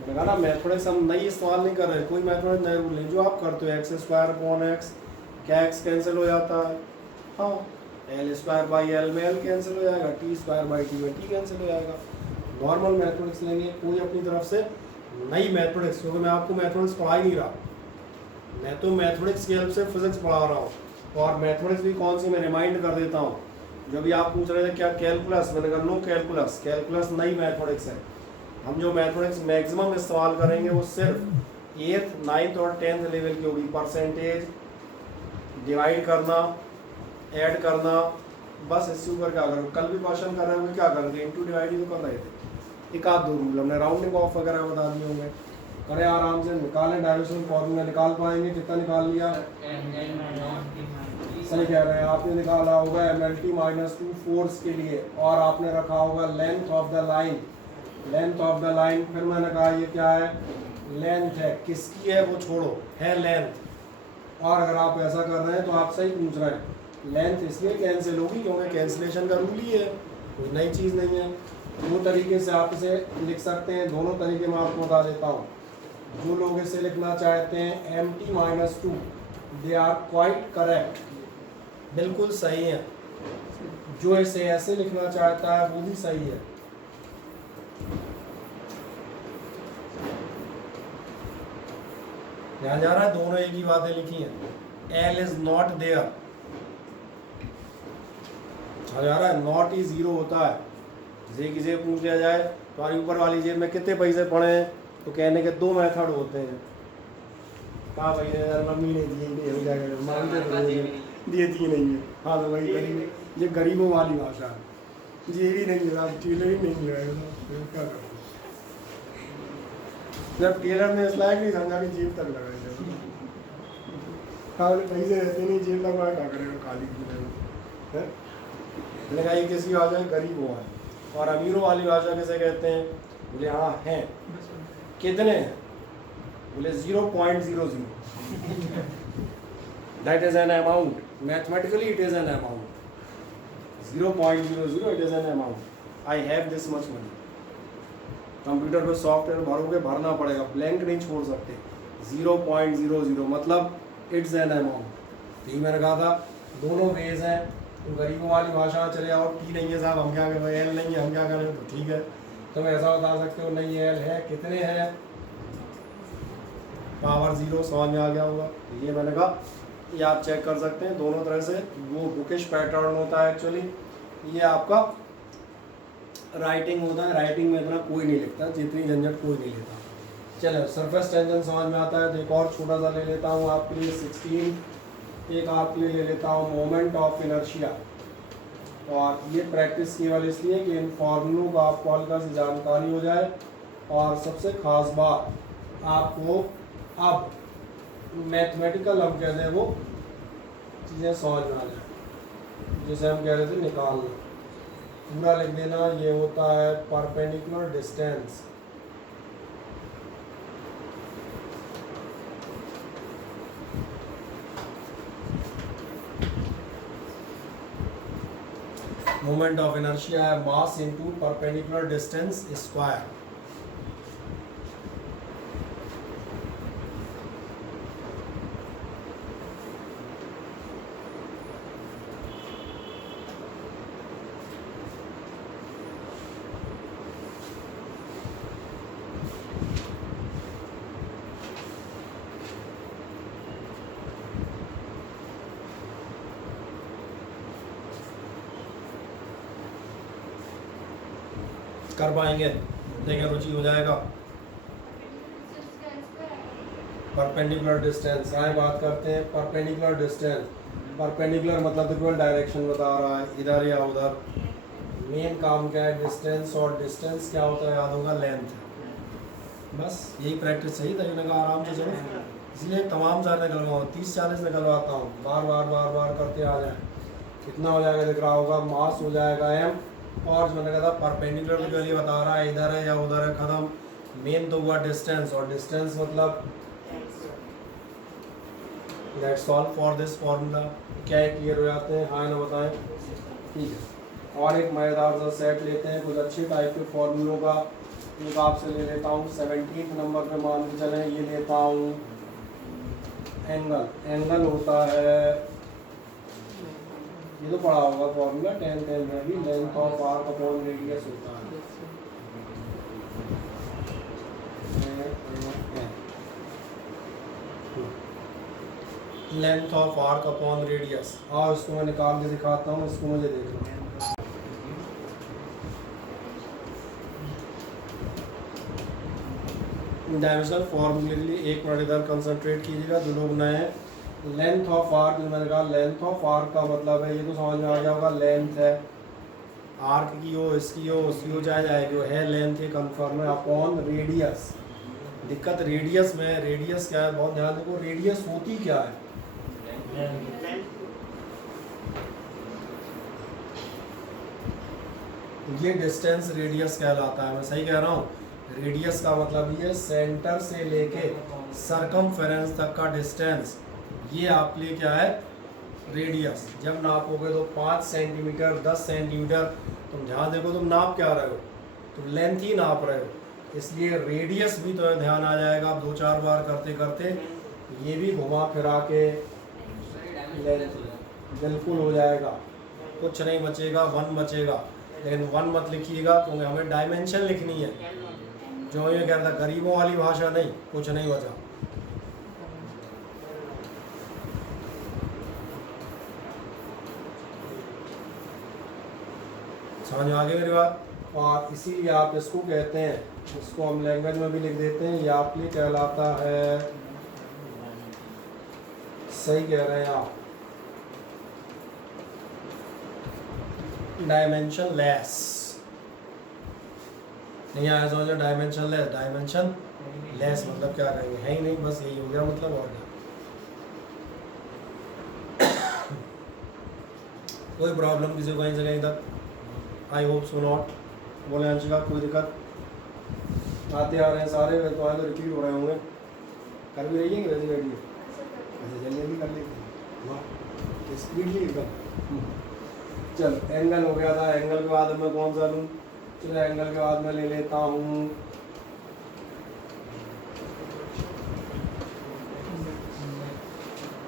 मैंने कहा ना मैथमेटिक्स हम नई इस्तेमाल नहीं कर रहे, कोई मैथमेटिक्स नए रूल नहीं, जो आप करते हो एक्स स्क्वायर अपॉन एक्स, क्या एक्स कैंसिल हो जाता है, हाँ, एल स्क्वायर बाई एल में एल कैंसिल हो जाएगा, टी स्क्वायर बाई टी में टी कैंसिल हो जाएगा। नॉर्मल मैथमेटिक्स लेंगे, कोई अपनी तरफ से नई मैथमेटिक्स, क्योंकि मैं आपको मैथमेटिक्स पढ़ा ही नहीं रहा, मैं तो मैथमेटिक्स की हेल्प से फिजिक्स पढ़ा रहा हूँ। और मैथमेटिक्स भी कौन सी मैं रिमाइंड कर देता हूँ, जो भी आप पूछ रहे थे क्या कैलकुलस, मैंने कहा नो कैलकुलस, कैलकुलस नई मैथमेटिक्स है। हम जो मैथमेटिक्स मैक्सिमम इस्तेमाल करेंगे वो सिर्फ 8th, 9th और 10th लेवल की होगी। परसेंटेज, डिवाइड करना, ऐड करना, बस इसके ऊपर क्या करोगे। कल भी क्वेश्चन कर रहे होंगे, क्या कर रहे थे, इंटू डिवाइड ही तो कर रहे थे, एक आध दो रूल हमने राउंडिंग ऑफ वगैरह बता दिए होंगे। करें आराम से, निकालें, डायमेंशनल फॉर्मूला निकाल पाएंगे। कितना निकाल लिया, सही कह रहे हैं, आपने निकाला होगा MLT -2 फोर्स के लिए, और आपने रखा होगा length of the line, length of the line. फिर मैंने कहा ये क्या है, लेंथ है, किसकी है वो छोड़ो, है लेंथ। और अगर आप ऐसा कर रहे हैं तो आप सही पूछ रहे हैं, लेंथ इसलिए कैंसिल होगी क्योंकि कैंसिलेशन का रूल ही है, कोई नई चीज़ नहीं है। दो तरीके से आप इसे लिख सकते हैं, दोनों तरीके मैं आपको बता देता हूँ। जो लोग इसे लिखना चाहते हैं MT -2, they are quite correct, बिल्कुल सही है। जो इसे ऐसे लिखना चाहता है वो भी सही है। ध्यान जा रहा है, दोनों एक ही बातें लिखी हैं। L इज नॉट देयर, जा रहा है, नॉट ही जीरो होता है। जैसे किसी से पूछ लिया जाए तुम्हारी ऊपर वाली जेब में कितने पैसे पड़े हैं, तो कहने के दो मेथड होते हैं। कहा भाई यार मम्मी ने दिए नहीं है, क्या करें, मांगते तो दिए दिए नहीं है। हाँ तो भाई गरीब, ये गरीबों वाली भाषा है, ये भी नहीं है, टेलर ही नहीं है, क्या करें। जब टेलर ने इस लायक नहीं समझा कि जेब तक लगाए थे, हाँ पैसे रहते नहीं, जेब लगवा क्या करेगा, खाली है। मैंने कहा ये किसी भाषा में गरीब हुआ है, और अमीरों वाली भाषा कैसे कहते हैं, बोले हाँ हैं, कितने हैं, बोले 0.00, that is an amount, mathematically it is an amount, 0.00 it is an amount, I have this much money. Computer पे सॉफ्टवेयर भरोगे, भरना पड़ेगा, ब्लैंक नहीं छोड़ सकते। 0.00 मतलब इट्स एन अमाउंट। यही मैंने कहा था, दोनों वेज हैं। तो गरीबों वाली भाषा चले आओ, टी नहीं है साहब, हम क्या करें, एल नहीं है, हम क्या करें, तो ठीक है, तुम ऐसा बता सकते हो नहीं एल है, कितने हैं, पावर 0, समझ में आ गया होगा। तो ये मैंने कहा, ये आप चेक कर सकते हैं दोनों तरह से। वो बुकिश पैटर्न होता है एक्चुअली, ये आपका राइटिंग होता है। राइटिंग में इतना कोई नहीं लिखता, जितनी झंझट कोई नहीं लेता। चलो सरफेस टेंशन समझ में आता है, तो एक और छोटा सा ले लेता हूँ आपके लिए 16, एक आपके लिए ले लेता हूँ मोमेंट ऑफ इनर्शिया। और ये प्रैक्टिस केवल इसलिए कि इन फॉर्मूलों को आपको हल्का सी जानकारी हो जाए, और सबसे ख़ास बात आपको अब मैथमेटिकल हम कहते हैं वो चीज़ें समझ में आ जाए। जैसे हम कह रहे थे निकालना, पूरा लिख देना। ये होता है perpendicular distance, moment of inertia है mass into perpendicular distance square. कर पाएंगे, देखें रुचि हो जाएगा। परपेंडिकुलर डिस्टेंस, आए बात करते हैं परपेंडिकुलर डिस्टेंस। परपेंडिकुलर मतलब इक्वल डायरेक्शन बता रहा है, इधर या उधर। मेन काम क्या है, डिस्टेंस, और डिस्टेंस क्या होता है याद होगा, लेंथ। बस यही प्रैक्टिस चाहिए था, मैंने कहा आराम से चलो, इसलिए तमाम सारे निकलवाऊँ, 30-40 निकलवाता हूँ, बार बार बार बार करते आ जाए। कितना हो जाएगा दिख रहा होगा, मास हो जाएगा m, और जो मैंने कहा था परपेंडिकुलर के लिए बता रहा है, इधर है या उधर है, खत्म। मेन तो हुआ डिस्टेंस, और डिस्टेंस मतलब that's all for this formula. क्या है, क्लियर हो जाते हैं, हाँ ना बताएं, ठीक है। और एक मज़ेदार सा सेट लेते हैं कुछ अच्छे टाइप के फॉर्मूलों का। एक आपसे ले लेता हूँ 17 नंबर पे, मान के चलें ये लेता हूँ एंगल। एंगल होता है, ये तो पढ़ा होगा फॉर्मूला 10 में भी, length of arc upon radius होता है। Length of arc upon radius, और इसको मैं निकाल के दिखाता हूँ, इसको मुझे देखना है। डायमेंशनल फॉर्मूले के लिए एक मिनट इधर कंसंट्रेट कीजिएगा जो लोग नए हैं। लेंथ ऑफ आर्क, मैंने कहा लेंथ ऑफ आर्क का मतलब है, ये तो समझ में आ गया होगा, लेंथ है, आर्क की हो, इसकी हो, उसकी हो, चाहे जाएगी, है लेंथ, ये कन्फर्म है, अपॉन रेडियस। दिक्कत रेडियस में, रेडियस क्या है, बहुत ध्यान देखो, रेडियस होती क्या है, ये डिस्टेंस रेडियस कहलाता है, मैं सही कह रहा हूँ। रेडियस का मतलब ये सेंटर से लेके सरकमफेरेंस तक का डिस्टेंस, ये आपके लिए क्या है, रेडियस। जब नापोगे तो 5 सेंटीमीटर, 10 सेंटीमीटर, तुम ध्यान देखो तुम नाप क्या रहे हो, तुम लेंथ ही नाप रहे हो, इसलिए रेडियस भी तो ध्यान आ जाएगा। आप 2-4 बार करते करते ये भी घुमा फिरा के लेंथ बिल्कुल हो जाएगा, कुछ नहीं बचेगा, 1 बचेगा। लेकिन 1 मत लिखिएगा क्योंकि हमें डायमेंशन लिखनी है, जो ये कहता गरीबों वाली भाषा नहीं, कुछ नहीं बचा। समझ में आ गई मेरी बात। और इसीलिए आप इसको कहते हैं, इसको हम लैंग्वेज में भी लिख देते हैं, ये आपके लिए कहलाता है, सही कह रहे हैं आप, डायमेंशन लेस। नहीं आया समझ में, डायमेंशन लेस, डायमेंशन लेस मतलब क्या कहेंगे, है ही नहीं, बस यही हो गया मतलब, और क्या। कोई प्रॉब्लम किसी को कहीं से कहीं तक, आई होप सो नॉट। बोले अंशिका कोई दिक्कत, आते आ रहे हैं सारे, वे तो आए तो रिपीट हो रहे होंगे, कर भी रही है कि वैसे बैठी है, ऐसे जल्दी जल्दी कर लेंगे, वाह स्पीडली एकदम। चल एंगल हो गया था, एंगल के बाद मैं कौन सा लूँ, चलो एंगल के बाद मैं ले लेता हूँ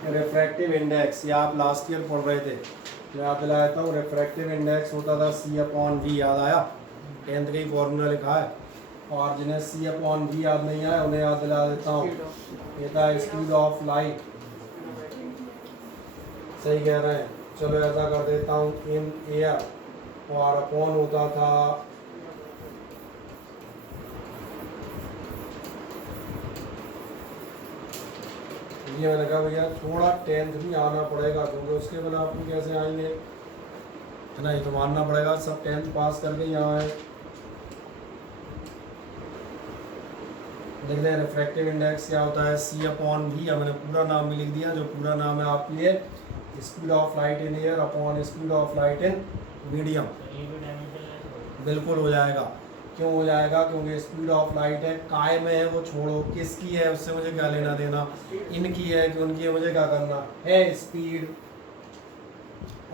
रिफ्रैक्टिव इंडेक्स। ये आप लास्ट ईयर पढ़ रहे थे, मैं याद दिला देता हूँ। रिफ्रैक्टिव इंडेक्स होता था C/V, याद आया, 10th का ही फॉर्मूला लिखा है। और जिन्हें C/V याद नहीं आया उन्हें याद दिला देता हूँ, ये था स्पीड ऑफ लाइट, सही कह रहे हैं। चलो ऐसा कर देता हूँ, इन एयर, और अपॉन होता था ये, मैंने कहा भैया थोड़ा 10th भी आना पड़ेगा क्योंकि उसके बिना अपन कैसे आएंगे, इतना ही तो मानना पड़ेगा, सब 10th पास करके यहाँ आए। देख लें रिफ्रैक्टिव इंडेक्स क्या होता है, C/V, मैंने पूरा नाम भी लिख दिया, जो पूरा नाम है आपके लिए, speed of light in air upon speed of light in medium. बिल्कुल हो जाएगा, क्यों हो जाएगा, क्योंकि स्पीड ऑफ लाइट है, काय में है वो छोड़ो, किसकी है उससे मुझे क्या लेना देना, इनकी है कि उनकी है, मुझे क्या करना है, स्पीड।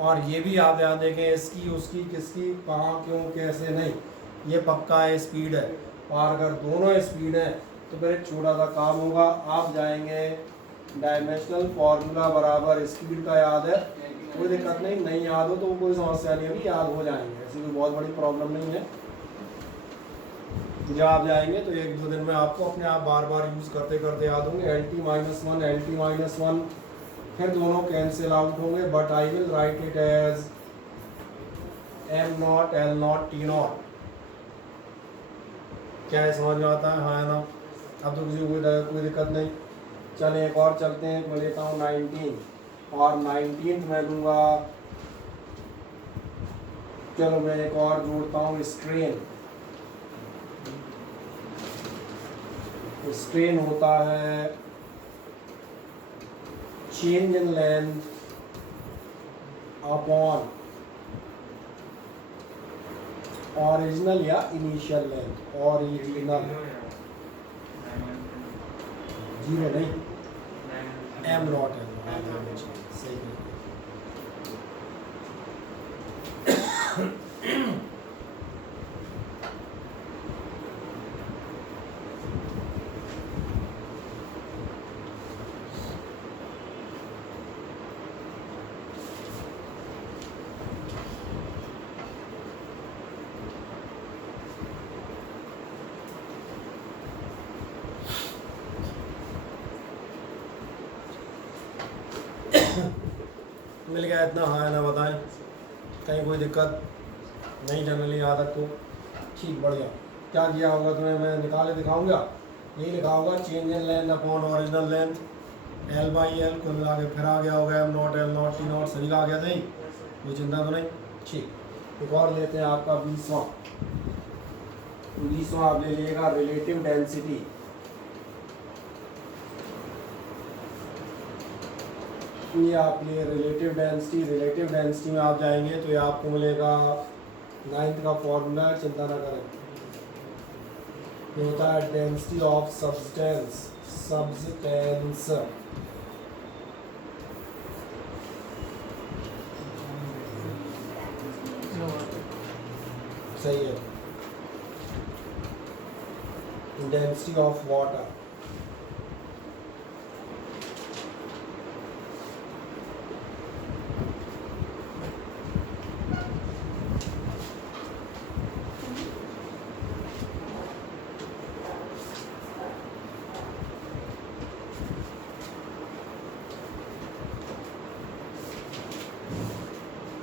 और ये भी आप ध्यान देखें, इसकी उसकी किसकी कहाँ क्यों कैसे नहीं, ये पक्का है स्पीड है। और अगर दोनों स्पीड है तो फिर एक छोटा सा काम होगा, आप जाएंगे डायमेंशनल फॉर्मूला बराबर स्पीड का याद है, कोई दिक्कत नहीं, नहीं याद हो तो कोई समस्या नहीं होगी, याद हो जाएंगे, ऐसी कोई बहुत बड़ी प्रॉब्लम नहीं है। जब आप जाएंगे तो 1-2 दिन में आपको अपने आप बार बार यूज़ करते करते याद होंगे। LT-1 LT-1, फिर दोनों कैंसिल आउट होंगे, but I will write it as M0 L0 T0। क्या है, समझ में आता है, हाँ ना। अब तो किसी को कोई दिक्कत नहीं। चले एक और चलते हैं, मैं लेता हूँ 19। और 19th मैं लूँगा, चलो मैं एक और जोड़ता हूँ, स्ट्रेन। स्ट्रेन होता है change in length upon original या इनिशियल लेंथ। ओरिजिनल जीरो नहीं, एम नॉट है, सही है। मिल गया इतना, हाँ ना बताएं, कहीं कोई दिक्कत नहीं जनरली यहाँ तक तो ठीक, बढ़िया। क्या किया होगा तुम्हें मैं निकाले दिखाऊंगा, यही लिखा होगा change in length upon original length, L by L, कुल मिला के फिर आ गया होगा am naught L not T not, सभी का आ गया था ही, कोई चिंता तो नहीं। ठीक, एक और लेते हैं आपका 20वां। 20वां आप ले लीजिएगा रिलेटिव डेंसिटी। ये आप लिए रिलेटिव डेंसिटी, रिलेटिव डेंसिटी में आप जाएंगे तो ये आपको मिलेगा 9th का फॉर्मूला, चिंता ना करें, ये होता है डेंसिटी ऑफ सब्सटेंस, सब्सटेंस सही है, डेंसिटी ऑफ वाटर।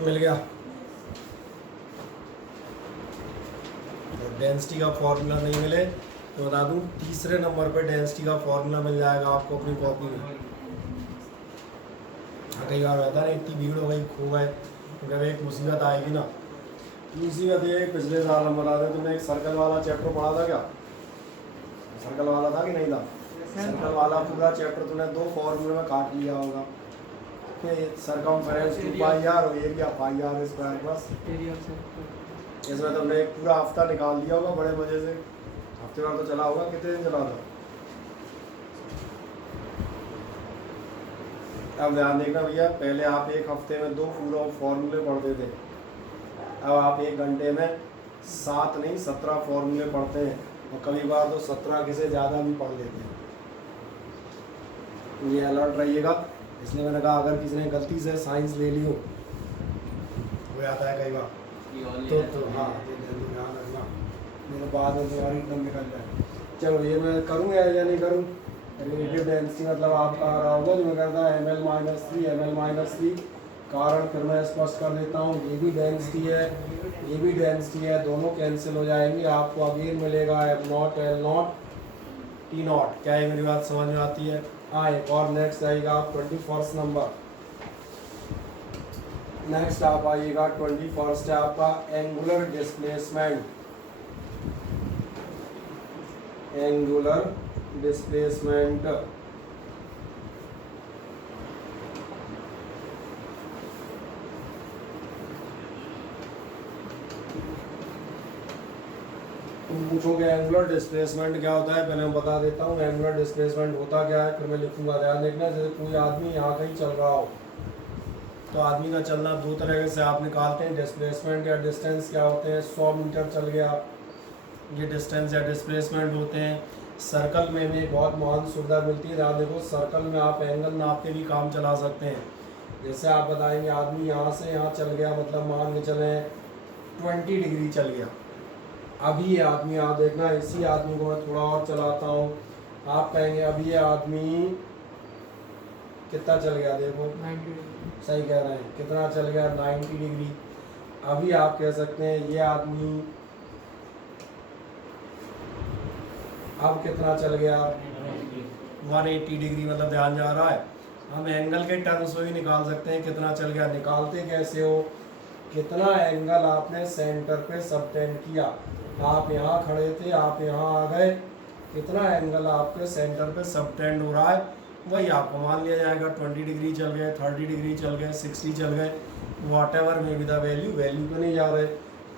मिल गया। डेंसिटी का फॉर्मूला नहीं मिले तो बता दूं, तीसरे नंबर पे डेंसिटी का फॉर्मूला मिल जाएगा आपको अपनी कॉपी में। कई बार रहता है इतनी भीड़ हो गई, खो गए, जब एक मुसीबत आएगी ना। मुसीबत ये पिछले साल हम बता दें, तुमने एक सर्कल वाला चैप्टर पढ़ा था क्या? सर्कल वाला था कि नहीं था? सर्कल वाला पूरा चैप्टर तुमने 2 फॉर्मूले में काट लिया होगा, सरकमफेरेंस 2 पाई आर और एरिया पाई आर स्क्वायर बस। इसमें तुमने एक पूरा हफ्ता निकाल दिया होगा बड़े मजे से। हफ्ते भर तो चला होगा, कितने दिन चला था? अब ध्यान देखना भैया, पहले आप एक हफ्ते में 2 पूरा फॉर्मूले पढ़ते थे, अब आप 1 घंटे में 7 नहीं 17 फॉर्मूले पढ़ते हैं, और कभी बार तो 17 के से ज़्यादा भी पढ़ लेते हैं। ये अलर्ट रहिएगा, इसलिए मैंने कहा अगर किसी ने गलती से साइंस ले ली हो, वो आता है कई बार तो हाँ ध्यान रखना, मेरे बाद में तुम्हारी एकदम निकल जाए। चलो ये मैं करूँगा या नहीं करूँ? रिलेटिव डेंसिटी मतलब आपका आ रहा होगा जो मैं करता है ml-3 कारण फिर मैं स्पष्ट कर देता हूँ, ये भी डेंसिटी है, ये भी डेंसिटी है, दोनों कैंसिल हो जाएंगी, आपको अगेन मिलेगा m not l not t not. क्या है, मेरी बात समझ में आती है? हाँ, एक और नेक्स्ट आएगा 21st नंबर। नेक्स्ट आप आइएगा 21st है आपका एंगुलर डिस्प्लेसमेंट। एंगुलर डिस्प्लेसमेंट तुम पूछोगे एंगुलर डिस्प्लेसमेंट क्या होता है, पहले मैं बता देता हूँ। एंगुलर डिस्प्लेसमेंट होता क्या है, फिर मैं लिखूंगा, ध्यान देखना। जैसे कोई आदमी यहाँ कहीं चल रहा हो, तो आदमी का चलना 2 तरह से आप निकालते हैं, डिस्प्लेसमेंट या डिस्टेंस क्या होते हैं। 100 मीटर चल गया, ये डिस्टेंस या डिस्प्लेसमेंट होते हैं। सर्कल में भी बहुत महान सुविधा मिलती है, ध्यान देखो, सर्कल में आप एंगल नाप के भी काम चला सकते हैं। जैसे आप बताएंगे आदमी यहाँ से यहाँ चल गया, मतलब मान के चले 20 डिग्री चल गया। अभी ये आदमी, आप देखना, इसी आदमी को मैं थोड़ा और चलाता हूँ, आप कहेंगे अभी ये आदमी कितना चल गया, देखो 90 डिग्री। सही कह रहे हैं, कितना चल गया, 90 डिग्री। अभी आप कह सकते हैं ये आदमी अब कितना चल गया, 180 डिग्री, मतलब ध्यान जा रहा है। हम एंगल के टर्म्स में भी निकाल सकते हैं कितना चल गया। निकालते कैसे हो, कितना एंगल आपने सेंटर पे सबटेंड किया। आप यहाँ खड़े थे, आप यहाँ आ गए, कितना एंगल आपके सेंटर पे सबटेंड हो रहा है वही आपको मान लिया जाएगा। 20 डिग्री चल गए, 30 डिग्री चल गए, 60 चल गए, what ever may be the value पे नहीं जा रहे।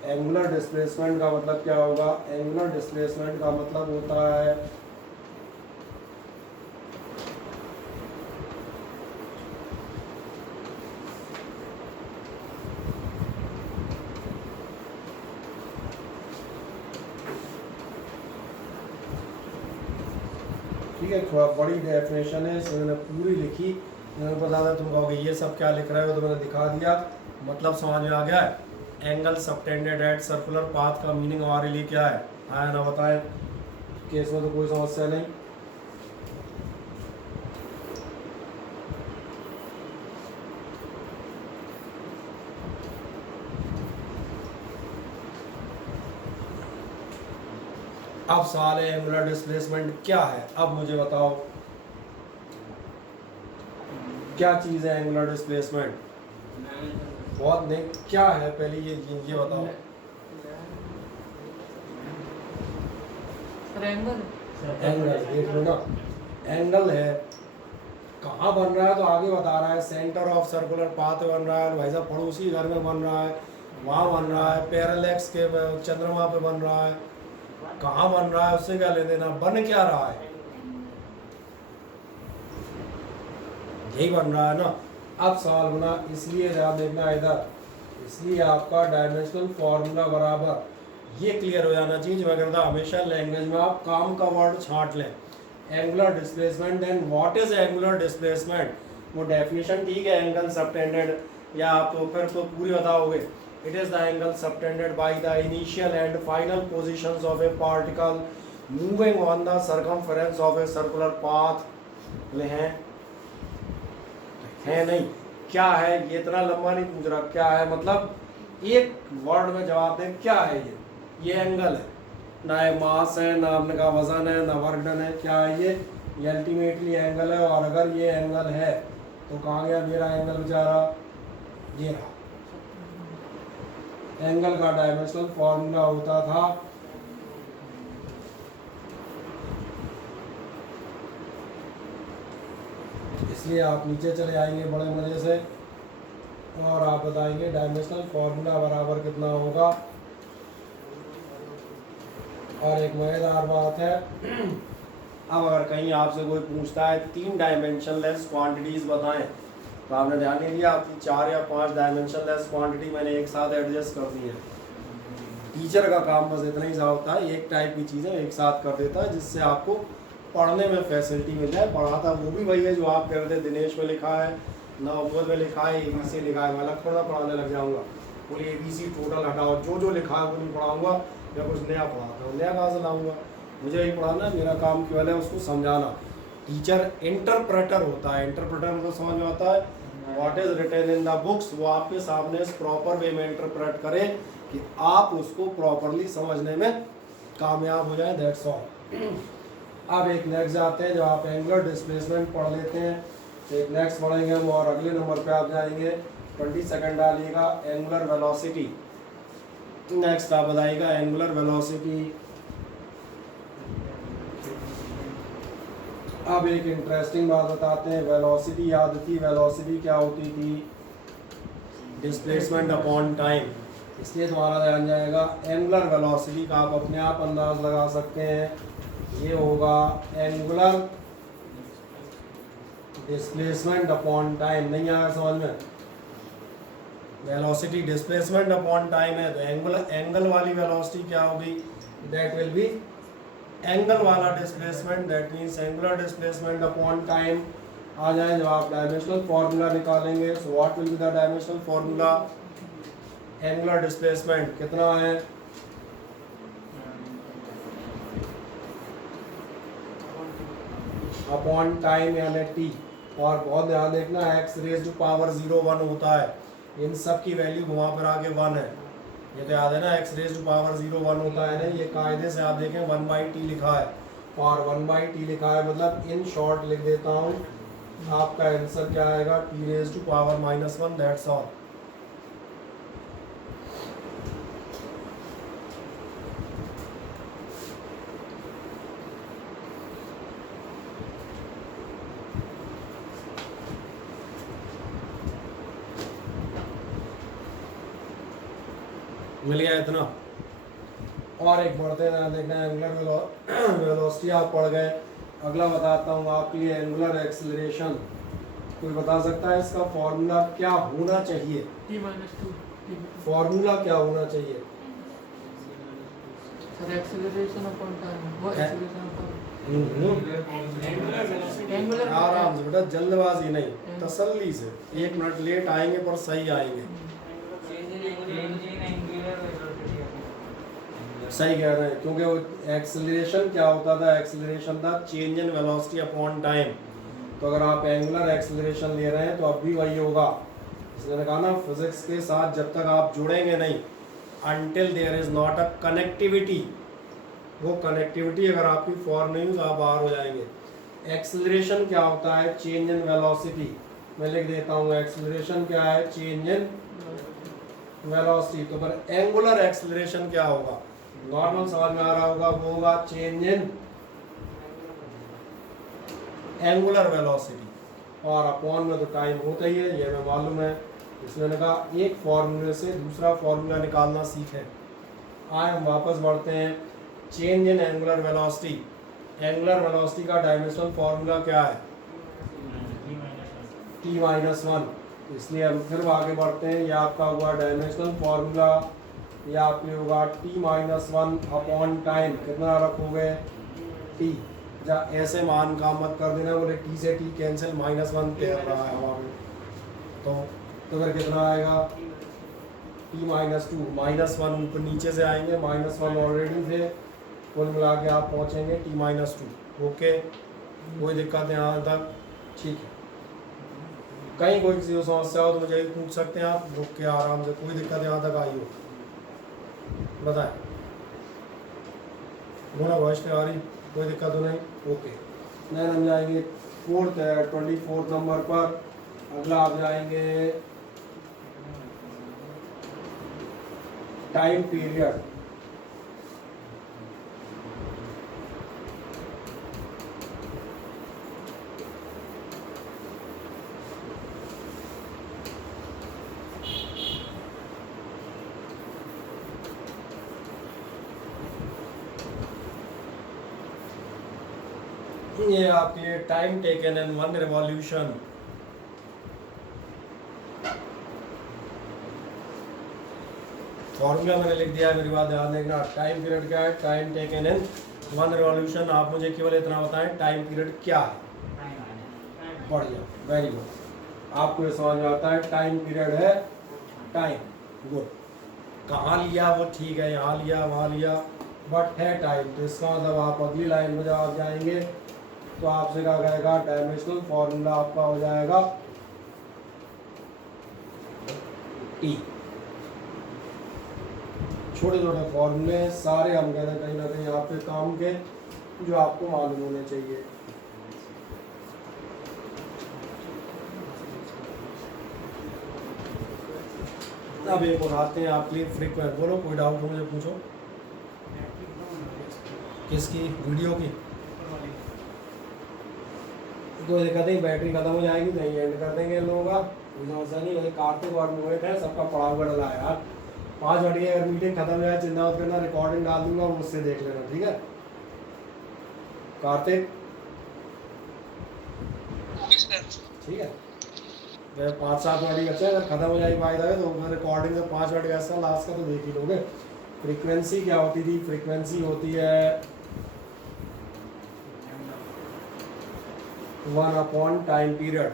एंगुलर डिस्प्लेसमेंट का मतलब क्या होगा? एंगुलर डिस्प्लेसमेंट का मतलब होता है ठीक है, थोड़ा बड़ी डेफिनेशन है, इसमें मैंने पूरी लिखी। मैंने बता था तुम कहोगे ये सब क्या लिख रहे हो, तो मैंने दिखा दिया, मतलब समझ में आ गया है। Angle subtended at circular path का मीनिंग हमारे लिए क्या है, आया ना बताएं कि इसमें तो कोई समस्या नहीं। अब सवाल है एंगुलर डिस्प्लेसमेंट क्या है। अब मुझे बताओ क्या चीज़ है एंगुलर डिस्प्लेसमेंट? बहुत नहीं, क्या है पहले ये बताओ। एंगल एंगल देख लो ना, एंगल है, कहाँ बन रहा है तो आगे बता रहा है। सेंटर ऑफ सर्कुलर पाथ बन रहा है, भाई साहब पड़ोसी घर में बन रहा है, वहाँ बन रहा है, पैरेलैक्स के चंद्रमा पे बन रहा है, कहाँ बन रहा है उससे क्या ले देना, बन क्या रहा है, यही बन रहा है ना। अब सवाल बना, इसलिए ध्यान देखना इधर, इसलिए आपका डायमेंशनल फॉर्मूला बराबर ये क्लियर हो जाना चाहिए। मैं कहता हमेशा लैंग्वेज में आप काम का वर्ड छांट लें। Angular displacement, then what is angular displacement? वो डेफिनेशन ठीक है, एंगल सबटेंडेड, या आप तो फिर तो पूरी बताओगे। It is the angle subtended by the initial and final positions of a particle moving on the circumference of a circular path। बोले हैं नहीं, क्या है ये? इतना लंबा नहीं पूछ रहा, क्या है मतलब एक वर्ड में जवाब दें, क्या है ये एंगल है, ना ये मास है, ना आपने कहा वजन है, ना वर्क डन है, क्या है ये अल्टीमेटली एंगल है। और अगर ये एंगल है तो कहाँ गया मेरा एंगल बेचारा? ये रहा। एंगल का डायमेंशनल फॉर्मूला होता था इसलिए आप नीचे चले आएंगे बड़े मजे से और आप बताएंगे डायमेंशनल फॉर्मूला बराबर कितना होगा। और एक मजेदार बात है, अब अगर कहीं आपसे कोई पूछता है 3 डायमेंशनलेस क्वांटिटीज बताएं, तो आपने ध्यान नहीं दिया, आपकी 4 या 5 डायमेंशनलेस क्वांटिटी मैंने एक साथ एडजस्ट कर दी है। टीचर का काम बस इतना ही सा होता है, एक टाइप की चीज़ें एक साथ कर देता है जिससे आपको पढ़ने में फैसिलिटी मिल जाए। पढ़ाता वो भी वही है जो आप कह रहे थे, दिनेश में लिखा है, नवबोध में लिखा है, ABC लिखा है। मैं अलग थोड़ा पढ़ाने लग जाऊँगा, बोलिए ABC टोटल हटाओ, जो लिखा है वो नहीं पढ़ाऊँगा, या कुछ नया पढ़ाता हूँ, नया कहाँ से लाऊँगा? मुझे यही पढ़ाना, मेरा काम केवल है उसको समझाना। टीचर इंटरप्रेटर होता है, इंटरप्रेटर मतलब समझ में आता है what is written in the books, वो आपके सामने इस प्रॉपर वे में इंटरप्रेट करे कि आप उसको प्रॉपरली समझने में कामयाब हो जाए, दैट्स ऑल। अब एक नेक्स्ट जाते हैं, जब आप एंगुलर डिस्प्लेसमेंट पढ़ लेते हैं तो एक नेक्स्ट पढ़ेंगे हम, और अगले नंबर पे आप जाएंगे 20 सेकंड डालिएगा, एंगुलर वेलोसिटी। नेक्स्ट आप बताइएगा एंगुलर वेलोसिटी। अब एक इंटरेस्टिंग बात बताते हैं, वेलोसिटी याद थी, वेलोसिटी क्या होती थी? Displacement upon time. इसलिए तुम्हारा ध्यान जाएगा एंगुलर वेलोसिटी का आप अपने आप अंदाज लगा सकते हैं, ये होगा एंगुलर डिस्प्लेसमेंट अपॉन टाइम। नहीं आया समझ में? वेलोसिटी डिस्प्लेसमेंट अपॉन टाइम है, तो एंगल वाली वेलोसिटी क्या होगी? दैट विल बी एंगल वाला displacement, that means angular displacement upon time. आ जाए जब आप डायमेंशनल फॉर्मूला निकालेंगे, so what will be the dimensional formula? Angular displacement कितना है? अपॉन टाइम यानी टी। और बहुत ध्यान देखना, एक्स रेज टू पावर 0 1 होता है, इन सब की वैल्यू वहाँ पर आगे 1 है, ये तो याद है ना, एक्स रेज टू पावर 0 1 होता है ना, ये कायदे से आप देखें 1/t लिखा है, और 1/t लिखा है मतलब इन शॉर्ट लिख देता हूँ आपका आंसर क्या आएगा, T raise to power -1, that's all. मिल गया इतना। और एक बढ़ते हैं, देखना है एंगुलर वेलोसिटी आप पढ़ गए। अगला बताता हूँ आपके लिए एंगुलर एक्सेलरेशन। कोई बता सकता है इसका फॉर्मूला क्या होना चाहिए? T-2 फॉर्मूला क्या होना चाहिए? सर एक्सेलरेशन अपॉन टाइम, वो है? Acceleration upon angular velocity angular आराम से बेटा, जल्दबाजी नहीं, तसल्ली से। 1 मिनट लेट आएंगे पर सही आएंगे। सही कह रहे हैं, क्योंकि वो एक्सेलरेशन क्या होता था, एक्सेलरेशन था change in velocity upon time. तो अगर आप एंगुलर एक्सेलरेशन ले रहे हैं तो अब भी वही होगा। इसलिए कहा ना, फिजिक्स के साथ जब तक आप जुड़ेंगे नहीं, until there is not a connectivity, वो कनेक्टिविटी अगर आपकी फॉर्म नहीं हो तो आप बाहर हो जाएंगे। एक्सेलरेशन क्या होता है, चेंज इन वेलोसिटी। मैं लिख देता हूँ, एक्सेलरेशन क्या है, चेंज इन वेलोसिटी। तो पर एंगुलर एक्सेलरेशन क्या होगा, नॉर्मल समझ में आ रहा होगा, वो होगा चेंज इन एंगुलर वेलोसिटी। और अपॉन में तो टाइम होता ही है, ये हमें मालूम है। इसलिए मैंने कहा एक फॉर्मूले से दूसरा फॉर्मूला निकालना सीखें। आए हम वापस बढ़ते हैं, change in angular velocity. Angular velocity का डायमेंशनल फॉर्मूला क्या है, T-1। इसलिए हम फिर आगे बढ़ते हैं, ये आपका हुआ डायमेंशनल फॉर्मूला, ये आपके होगा T-1 अपॉन टाइम। कितना रखोगे, T। जा ऐसे मान काम मत कर देना, बोले T से T कैंसिल, -1 तैर रहा है हवा में। तो फिर कितना आएगा, T-2, -1 ऊपर नीचे से आएंगे, -1 ऑलरेडी थे, कुल मिला के आप पहुँचेंगे T-2। ओके, कोई दिक्कत है यहाँ तक? ठीक है। कहीं कोई किसी को समस्या हो तो मुझे पूछ सकते हैं आप, रुक के आराम से, कोई दिक्कत यहाँ तक आई हो बताएं। बोला वॉइस नहीं आ रही, कोई दिक्कत हो नहीं? ओके, नहीं हम जाएंगे 24 नंबर पर। अगला आप जाएंगे टाइम पीरियड। ये आपके लिए time taken in 1 revolution. Formula मैंने लिख दिया है, मेरी बात ध्यान देखना। टाइम पीरियड क्या है, टाइम टेकन इन 1 रिवॉल्यूशन। आप मुझे केवल इतना बताएं, टाइम पीरियड क्या है। बढ़िया, वेरी गुड। आपको ये समझ में आता है, टाइम पीरियड है टाइम। गुड। कहाँ लिया वो ठीक है, यहाँ लिया वहाँ लिया, बट है टाइम। तो इसका मतलब आप अगली लाइन में जब आप जाएंगे तो आपसे क्या कहेगा, डायमेंशनल फॉर्मूला आपका हो जाएगा टी। छोटे छोटे फॉर्मूले सारे हम कहते हैं कहीं ना कहीं आपके काम के, जो आपको मालूम होने चाहिए। अब एक और आते हैं आपके लिए फ्रीक्वेंट। बोलो, कोई डाउट हो मुझे पूछो। किसकी, वीडियो की? कोई दिक्कत नहीं, बैटरी खत्म हो जाएगी, नहीं एंड कर देंगे इन लोगों का, कोई समस्या नहीं। वही कार्तिक और मोहित है, सबका पड़ा हुआ डला है यार। 5 मिनट की अगर मीटिंग खत्म हो जाए, चिंता मत करना, रिकॉर्डिंग डाल दूंगा, वो उससे देख लेना, ठीक है? कार्तिक ठीक है, 5-7 मिनट ही बचे, अगर खत्म हो जाएगी फायदा है तो रिकॉर्डिंग में 5 मिनट ऐसा लास्ट का तो देख ही लोगे। फ्रीक्वेंसी क्या होती थी, फ्रीक्वेंसी होती है 1 अपॉन टाइम पीरियड।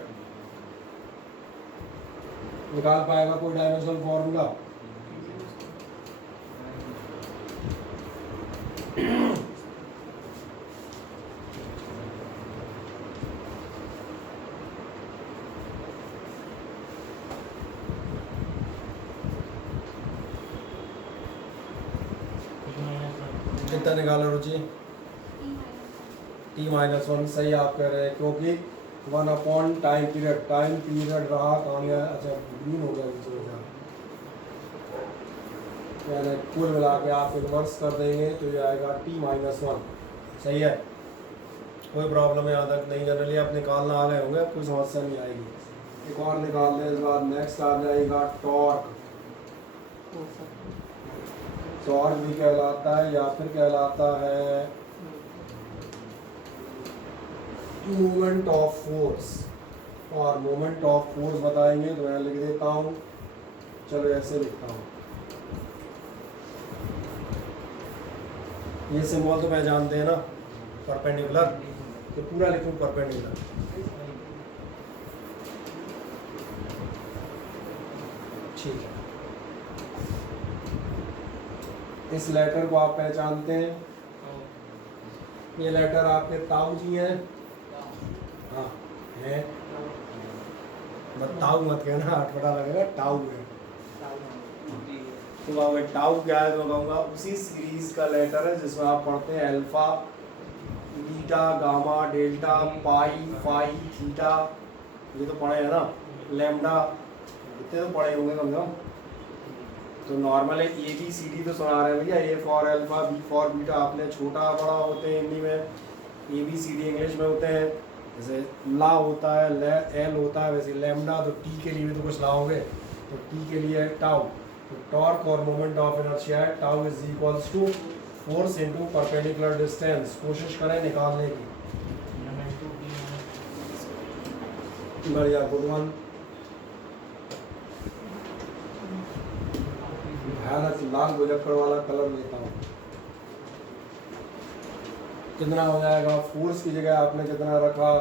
निकाल पाएगा कोई डायमेंशनल फॉर्मूला? कितना निकाला रुचि? T-1 सही आप कह रहे हैं, क्योंकि 1 अपॉन टाइम पीरियड रहा कहाँ गया, अच्छा ग्रीन हो गया बीच में क्या, यानी कुल मिला के आप इन्वर्स कर देंगे तो ये आएगा t-1। सही है, कोई प्रॉब्लम यहाँ तक नहीं, जनरली आप निकालना आ गए होंगे, कोई समस्या नहीं आएगी। एक और निकाल लें, इस बार नेक्स्ट आ जाएगा टॉर्क। टॉर्क भी कहलाता है या फिर कहलाता है मोमेंट ऑफ फोर्स, और मोमेंट ऑफ फोर्स बताएंगे तो मैं लिख देता हूँ, चलो ऐसे लिखता हूँ। ये सिंबल तो मैं जानते हैं ना, परपेंडिकुलर, तो पूरा लिखूँ परपेंडिकुलर। ठीक है, इस लेटर को आप पहचानते हैं, ये लेटर आपके ताऊ जी हैं, हाँ है, ताऊ मत कहना, अटपटा लगेगा, टाऊ है। तो अब टाऊ क्या है तो मैं कहूँगा उसी सीरीज का लेटर है जिसमें आप पढ़ते हैं अल्फा, बीटा, गामा, डेल्टा, पाई, फाई, थीटा, ये तो पढ़े हैं ना, लैम्डा, इतने तो पढ़े होंगे कम से कम। तो नॉर्मल है ABCD तो सुना रहे हैं भैया, A for alpha, B for beta, आपने छोटा बड़ा होते हैं हिंदी में, ABCD इंग्लिश में होते हैं, जैसे ला होता है, एल होता है, वैसे लैम्डा, तो टी के लिए भी तो कुछ लाओगे, तो टी के लिए है टाउ। तो टॉर्क और मोमेंट ऑफ इनर्शिया है tau is equals to force into perpendicular distance. कोशिश करें निकालने की, बढ़िया, गुड वन। भयानक लाल गुजक्कड़ वाला कलर लेता हूँ। कितना हो जाएगा, फोर्स की जगह आपने कितना रखा,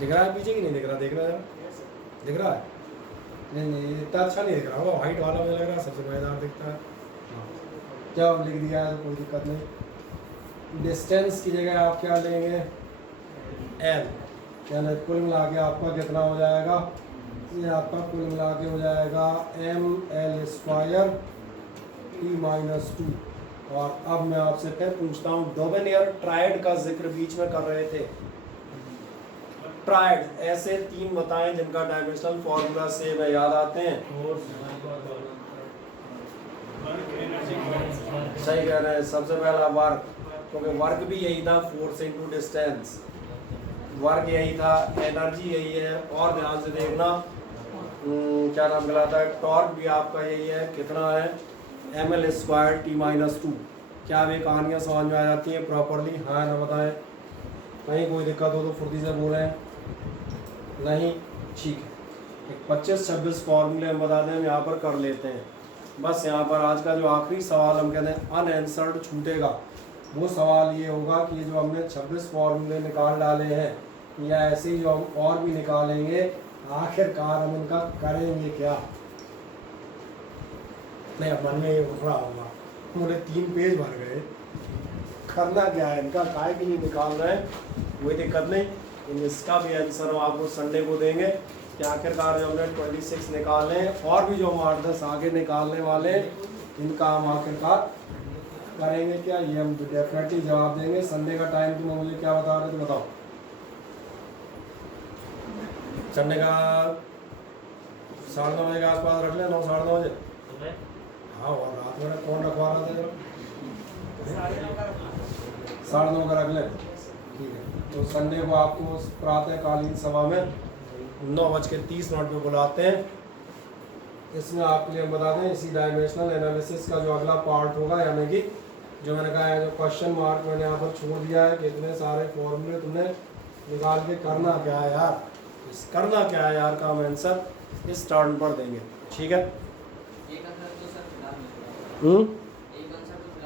दिख रहा है पीछे की नहीं दिख रहा, देख रहा है, दिख रहा है, नहीं इतना अच्छा नहीं दिख रहा होगा, वाइट वाला मुझे लग रहा है सबसे मजेदार दिखता है। क्या लिख दिया है तो कोई दिक्कत नहीं। डिस्टेंस की जगह आप क्या लेंगे, एल, यानी कुल मिला के आपका कितना हो जाएगा, ये आपका कुल मिला के हो जाएगा ml² t-2। और अब मैं आपसे फिर पूछता हूँ, डोबेनियर ट्रायड का जिक्र बीच में कर रहे थे, ट्रायड ऐसे 3 बताएं जिनका डायमेंशनल फॉर्मूला से वे याद आते हैं। सही कह रहे हैं, सबसे पहला वर्क, क्योंकि वर्क भी यही था, फोर्स इनटू डिस्टेंस, वर्क यही था, एनर्जी यही है, और ध्यान से देखना क्या नाम कहलाता है, टॉर्क भी आपका यही है, कितना है, ml² t-2। क्या वे कहानियाँ समझ में आ जाती हैं प्रॉपरली, हाँ ना बताएं, कहीं कोई दिक्कत हो तो फुर्ती से बोलें, नहीं, ठीक है। एक 25-26 फॉर्मूले हम बता दें, हम यहाँ पर कर लेते हैं। बस यहाँ पर आज का जो आखिरी सवाल हम कहते हैं अनआंसर्ड छूटेगा, वो सवाल ये होगा कि ये जो हमने 26 फॉर्मूले निकाल डाले हैं, या ऐसे ही जो हम और भी निकालेंगे, आखिरकार हम इनका करेंगे क्या। नहीं, मन में ये उठ रहा होगा, पूरे 3 पेज भर गए, करना क्या है इनका, काय के लिए निकाल रहे हैं, कोई दिक्कत नहीं। इसका भी आंसर हम आपको संडे को देंगे कि आखिरकार जो हमने 26 निकाले, और भी जो हम 8-10 आगे निकालने वाले, इनका हम आखिरकार करेंगे क्या, ये हम डेफिनेटली जवाब देंगे। संडे का टाइम तुम मुझे क्या बता रहे थे, बताओ। संडे का 9:30 बजे के आसपास रख लें, 9, 9:30 बजे। हाँ, और रात में कौन रखवा रहा था जरा, 9:30 का रख लें, ठीक है। तो संडे को आपको प्रातःकालीन सभा में 9:30 पे बुलाते हैं। इसमें आपके लिए हम बता दें, इसी डायमेंशनल एनालिसिस का जो अगला पार्ट होगा, यानी कि जो मैंने कहा है, जो क्वेश्चन मार्क मैंने यहाँ पर छोड़ दिया है कि इतने सारे फॉर्मूले तुमने निकाल के करना क्या है यार, इस करना क्या है यार का हम आंसर इस टर्न पर देंगे, ठीक है।